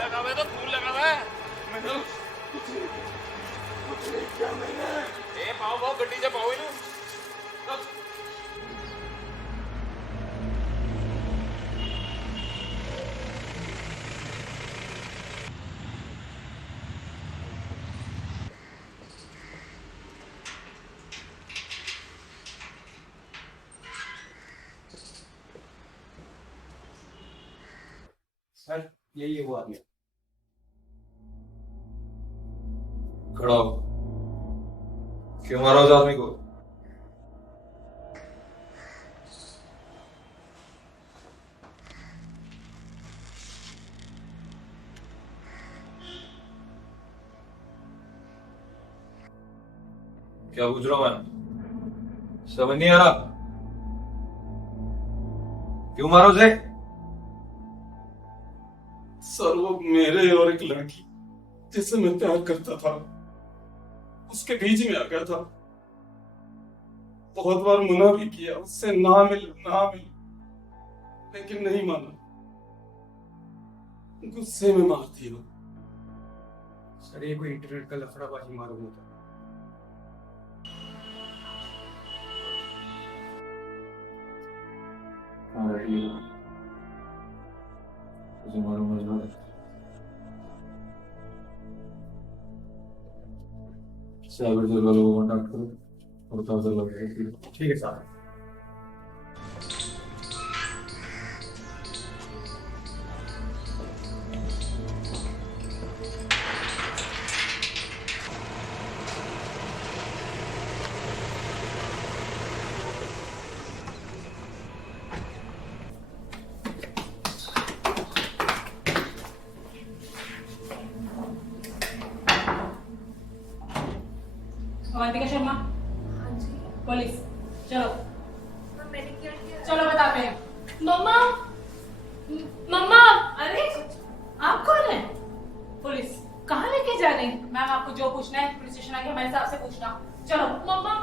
लगा हुआ है तो फूल लगा हुआ है। पाओ पाओ गड्डी से पाओ इन्हें। सर यही है वो आदमी। खड़ा हो। क्यों मारा उस आदमी को? क्या पूछ रहा हूं मैं? समझ नहीं आ रहा? क्यों मारा उसे? सर वो मेरे और एक लड़की जिससे मैं प्यार करता था उसके बीच में आ गया था। बहुत बार मना भी किया उससे, ना मिल, लेकिन नहीं माना। गुस्से में मार दिया। सर ये कोई इंटरनेट का लफड़ाबाजी मालूम होता। साइबर सेल वालों को कांटेक्ट करो और बताओ तो लगेगा। ठीक है साहब। अवंतिका शर्मा। हाँ जी। पुलिस चलो। मैंने क्या किया? चलो बताते हैं। मम्मा, मम्मा। अरे आप कौन है? पुलिस कहाँ लेके जा रहे हैं? मैम आपको जो पूछना है पुलिस स्टेशन आके हमारे साहब से पूछना। चलो। मम्मा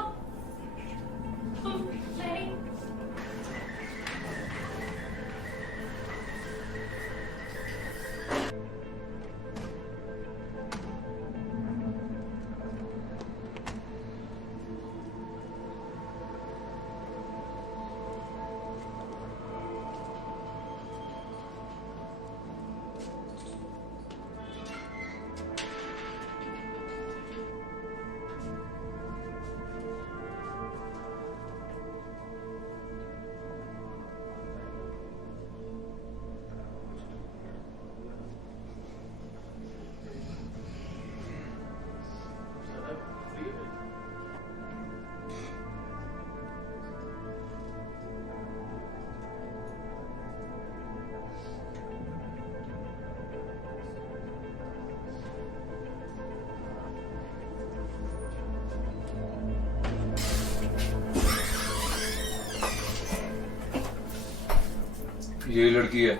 ये लड़की है।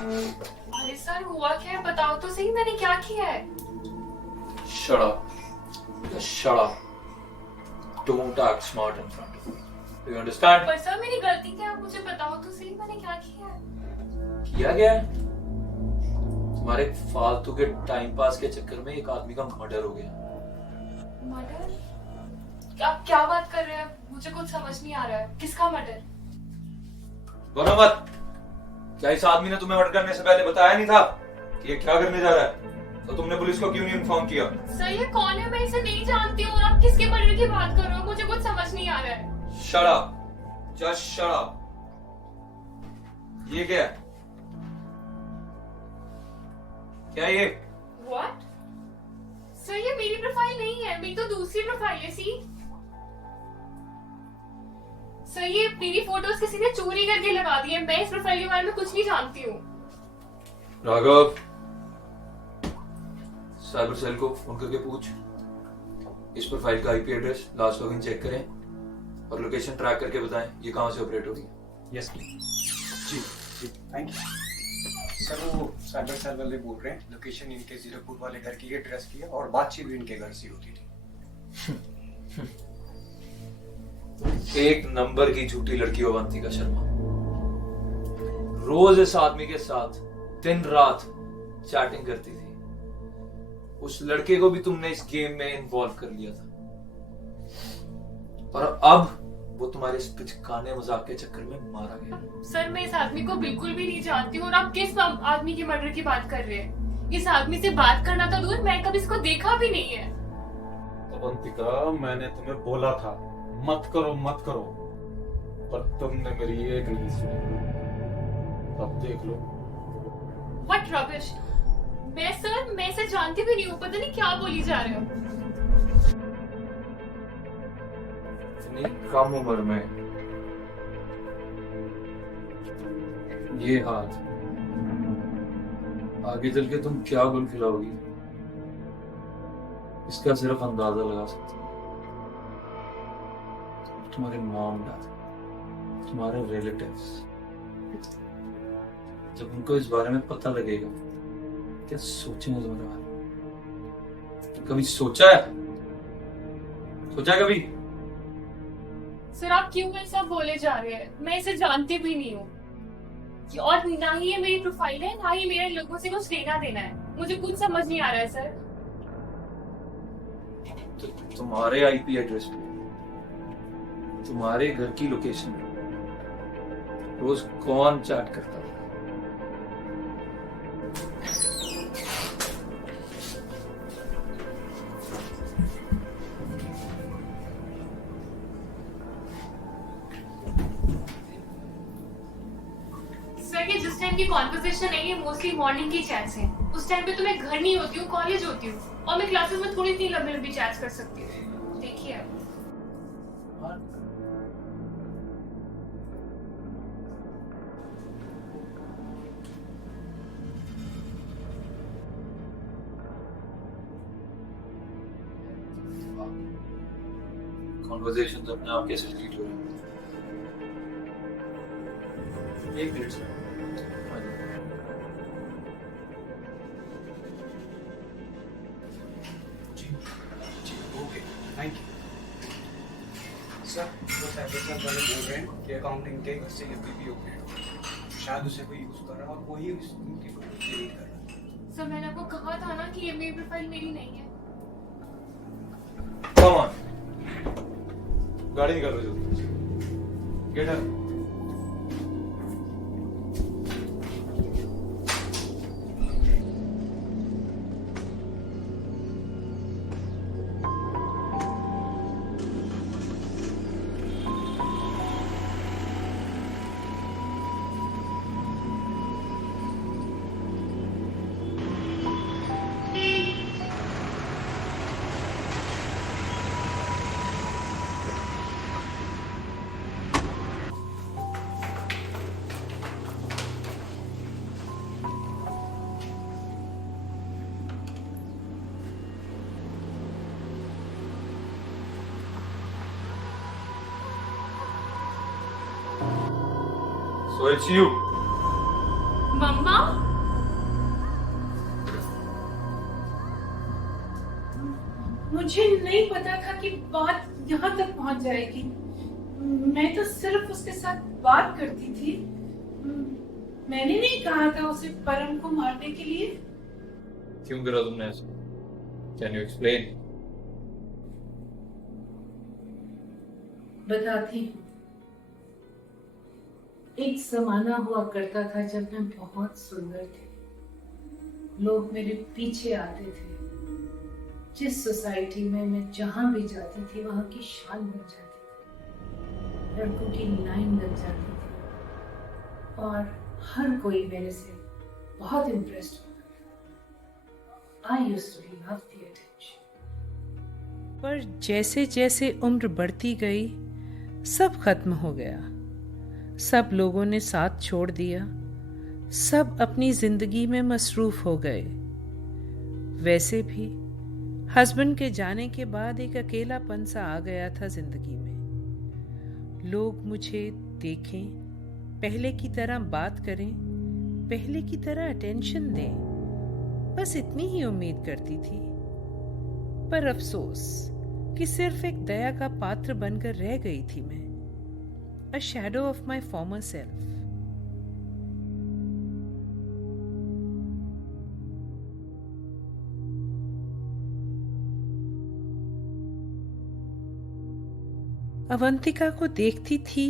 अरे सर हुआ क्या है, बताओ तो सही मैंने क्या किया है। Shut up. Just shut up. Don't act smart in front of me. Do you understand? पर सर मेरी गलती क्या है, मुझे बताओ तो सही मैंने क्या किया है। किया गया है? तुम्हारे फालतू के टाइम पास के चक्कर में एक आदमी का मर्डर हो गया। मर्डर? आप क्या बात कर रहे हैं, मुझे कुछ समझ नहीं आ रहा है। किसका मर्डर? बोलो मत। क्या इस आदमी ने तुम्हें मर्डर करने से पहले बताया नहीं था कि ये क्या करने जा रहा है? तो तुमने पुलिस को क्यों नहीं इन्फॉर्म किया? सर ये कौन है, मैं इसे नहीं जानती हूँ और आप किसके मर्डर की बात कर रहे हो, मुझे कुछ समझ नहीं आ रहा है। Shut up. Just shut up. ये क्या है? क्या ये? What? सर ये मेरी प्रोफाइल नहीं है, मेरी तो दूसरी प्रोफाइल है। सी सर ये मेरी फोटोज किसी ने चोरी करके लगा दी है, मैं इस प्रोफाइल के बारे में कुछ नहीं जानती हूँ। राघव, साइबर सेल को फोन करके पूछ, इस प्रोफाइल का IP address, last login check करें और लोकेशन ट्रैक करके बताएं ये कहां से ऑपरेट हो रही है। यस जी जी थैंक यू सर। वो साइबर सेल वाले बोल रहे हैं लोकेशन इनके जीरापुर वाले घर की एड्रेस की है और बातचीत भी इनके घर से होती थी। एक नंबर की झूठी लड़की अवंतिका शर्मा, रोज इस आदमी के साथ दिन रात चैटिंग करती थी। उस लड़के को भी तुमने इस गेम में इन्वॉल्व कर लिया था और अब वो तुम्हारे इस पिचकाने मजाक के चक्कर में मारा गया। सर मैं इस आदमी को बिल्कुल भी नहीं जानती हूँ और आप किस आदमी के मर्डर की बात कर रहे हैं। इस आदमी से बात करना तो दूर, मैं कभी इसको देखा भी नहीं है। अवंतिका, मैंने तुम्हें बोला था मत करो मत करो, पर तुमने मेरी एक नहीं सुनी। अब देख लो। What rubbish! मैं इसे जानती भी नहीं हूँ, पता नहीं क्या बोली जा रहे हो। इतनी कम उम्र में ये हाथ, आगे चल के तुम क्या गुल खिलाओगी इसका सिर्फ अंदाजा लगा सकते हो। तुम्हारे मॉम डैड, तुम्हारे रिलेटिव्स, जब उनको इस बारे में पता लगेगा क्या सोचेंगे तुम्हारे बारे में? कभी सोचा है कभी? सर आप क्यों ऐसा बोले जा रहे हैं, मैं इसे जानती भी नहीं हूँ और ना ही ये मेरी प्रोफाइल है, ना ही मेरे लोगों से कुछ लेना देना है। मुझे कुछ समझ नहीं आ रहा है सर। तो तुम्हारे आईपी एड्रेस पे, तुम्हारे घर की लोकेशन पे रोज कौन चैट करता है? जिस टाइम की कॉन्वर्सेशन है ये मोस्टली मॉर्निंग की चैट्स हैं। उस टाइम पे तो मैं घर नहीं होती हूँ, कॉलेज होती हूँ और मैं क्लासेस में थोड़ी इतनी लंबी लंबी चैट्स कर सकती हूँ। देखिए कॉन्वर्सेशंस अपने आप कैसे डिलीट हो रही हैं? एक minute sir. Okay thank you sir. वो साइबर सेल वाले बोल रहे हैं कि अकाउंटिंग के घर से यूपीपी ऑपरेट हो रहा है, शायद उसे कोई यूज कर रहा है और वही उनकी डिलीट कर रहा है। सर मैंने आपको कहा था ना कि ये मेरी प्रोफाइल मेरी नहीं है। कम ऑन, गाड़ी निकालो जल्दी। Get up. So it's you. मम्मा मुझे नहीं पता था कि बात यहाँ तक पहुँच जाएगी। मैं तो सिर्फ उसके साथ बात करती थी। मैंने नहीं कहा था उसे परम को मारने के लिए। क्यों करा तुमने ऐसा? Can you explain? बताती हूँ। एक जमाना हुआ करता था जब मैं बहुत सुंदर थी। लोग मेरे पीछे आते थे। जिस सोसाइटी में मैं जहां भी जाती थी वहां की शान बन जाती थी। लड़कों की लाइन लग जाती थी और हर कोई मेरे से बहुत इम्प्रेस्ड होता था। I used to love the attention. पर जैसे जैसे उम्र बढ़ती गई सब खत्म हो गया। सब लोगों ने साथ छोड़ दिया। सब अपनी जिंदगी में मसरूफ हो गए। वैसे भी हस्बैंड के जाने के बाद एक अकेलापन सा आ गया था जिंदगी में। लोग मुझे देखें, पहले की तरह बात करें, पहले की तरह अटेंशन दें, बस इतनी ही उम्मीद करती थी। पर अफसोस कि सिर्फ एक दया का पात्र बनकर रह गई थी मैं, a shadow of my former self. Avantika को देखती थी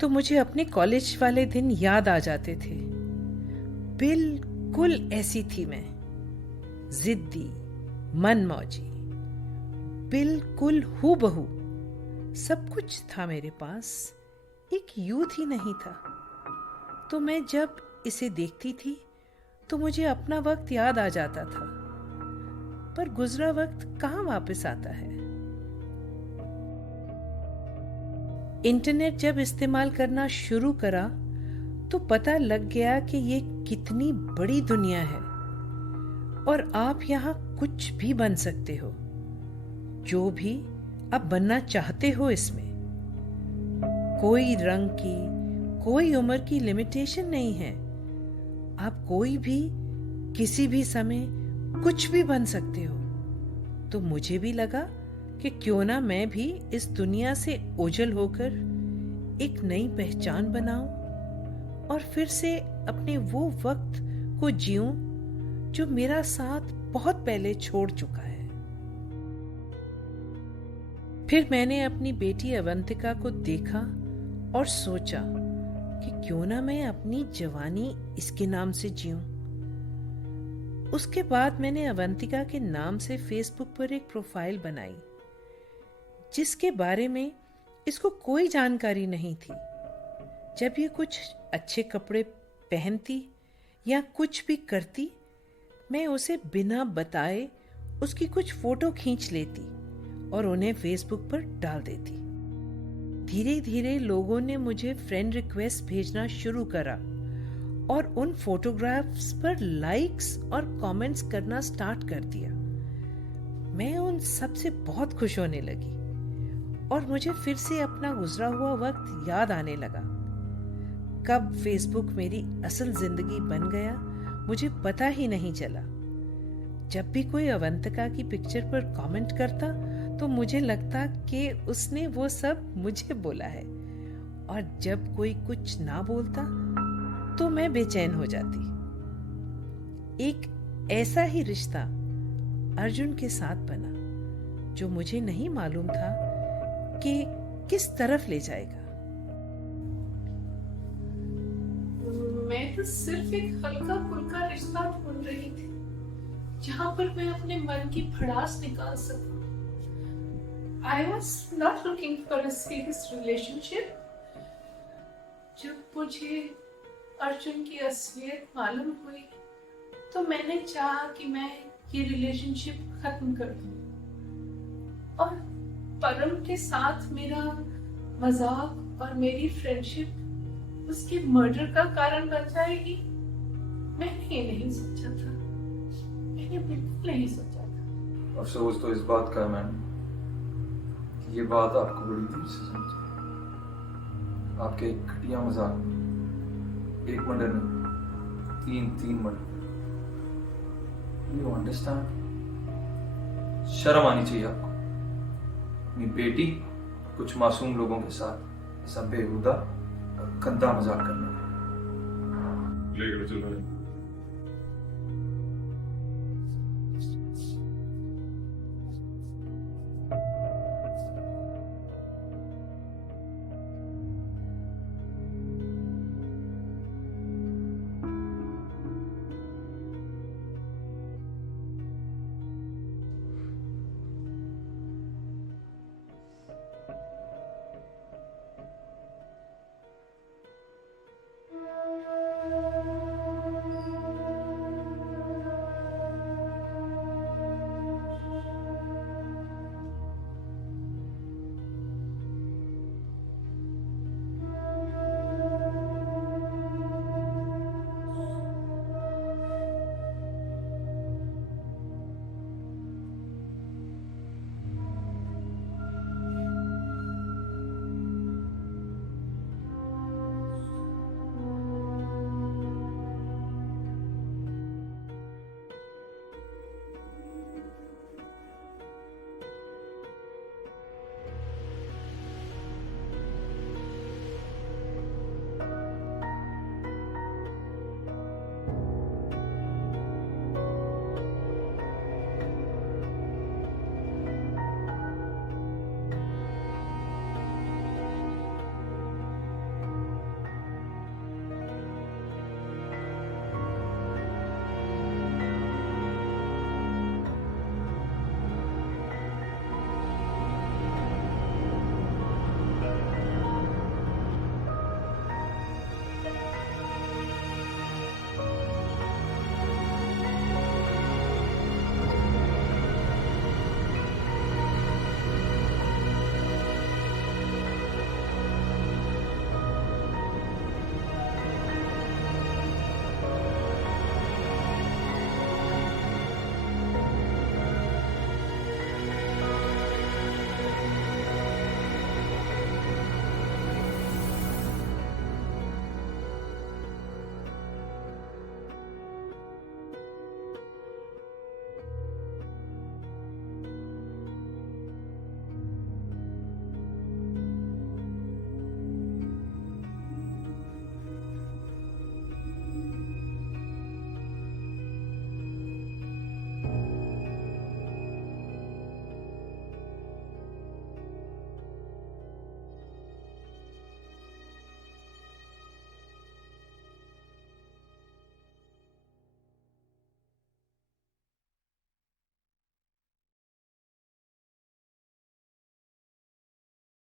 तो मुझे अपने कॉलेज वाले दिन याद आ जाते थे। बिल्कुल ऐसी थी मैं, जिद्दी, मनमौजी, बिल्कुल हूबहू। सब कुछ था मेरे पास, एक यूथ ही नहीं था। तो मैं जब इसे देखती थी तो मुझे अपना वक्त याद आ जाता था। पर गुजरा वक्त कहाँ वापस आता है। इंटरनेट जब इस्तेमाल करना शुरू करा तो पता लग गया कि ये कितनी बड़ी दुनिया है और आप यहाँ कुछ भी बन सकते हो, जो भी आप बनना चाहते हो। इसमें कोई रंग की, कोई उम्र की लिमिटेशन नहीं है। आप कोई भी किसी भी समय कुछ भी बन सकते हो। तो मुझे भी लगा कि क्यों ना मैं भी इस दुनिया से ओझल होकर एक नई पहचान बनाऊं और फिर से अपने वो वक्त को जीऊं जो मेरा साथ बहुत पहले छोड़ चुका है। फिर मैंने अपनी बेटी अवंतिका को देखा और सोचा कि क्यों ना मैं अपनी जवानी इसके नाम से जीऊं। उसके बाद मैंने अवंतिका के नाम से फेसबुक पर एक प्रोफाइल बनाई जिसके बारे में इसको कोई जानकारी नहीं थी। जब ये कुछ अच्छे कपड़े पहनती या कुछ भी करती, मैं उसे बिना बताए उसकी कुछ फोटो खींच लेती और उन्हें फेसबुक पर डाल देती। धीरे धीरे लोगों ने मुझे फ्रेंड रिक्वेस्ट भेजना शुरू करा और उन फोटोग्राफ्स पर लाइक्स और कमेंट्स करना स्टार्ट कर दिया। मैं उन सब से बहुत खुश होने लगी और मुझे फिर से अपना गुजरा हुआ वक्त याद आने लगा। कब फेसबुक मेरी असल जिंदगी बन गया मुझे पता ही नहीं चला। जब भी कोई अवंतिका की पिक्चर पर कमेंट करता तो मुझे लगता कि उसने वो सब मुझे बोला है, और जब कोई कुछ ना बोलता तो मैं बेचैन हो जाती। एक ऐसा ही रिश्ता अर्जुन के साथ बना जो मुझे नहीं मालूम था कि किस तरफ ले जाएगा। मैं तो सिर्फ एक हल्का फुल्का रिश्ता ढूंढ रही थी जहां पर मैं अपने मन की भड़ास निकाल सकूं। I was not looking for a serious relationship. जब मुझे अर्जुन की असलियत मालूम हुई तो मैंने चाहा कि मैं ये रिलेशनशिप खत्म कर दूं और परम के साथ मेरा मजाक और मेरी फ्रेंडशिप उसके मर्डर का कारण बन जाएगी। मैंने ये नहीं सोचा था, मैंने बिल्कुल नहीं सोचा था। अफसोस तो इस बात का मैम, ये बात आपको बड़ी दूर से समझी। आपके एक घटिया मजाक, एक मर्डर में तीन मर्डर। You understand? शर्म आनी चाहिए आपको। अपनी बेटी कुछ मासूम लोगों के साथ ऐसा बेहुदा और गंदा मजाक करना। लेकर चलो।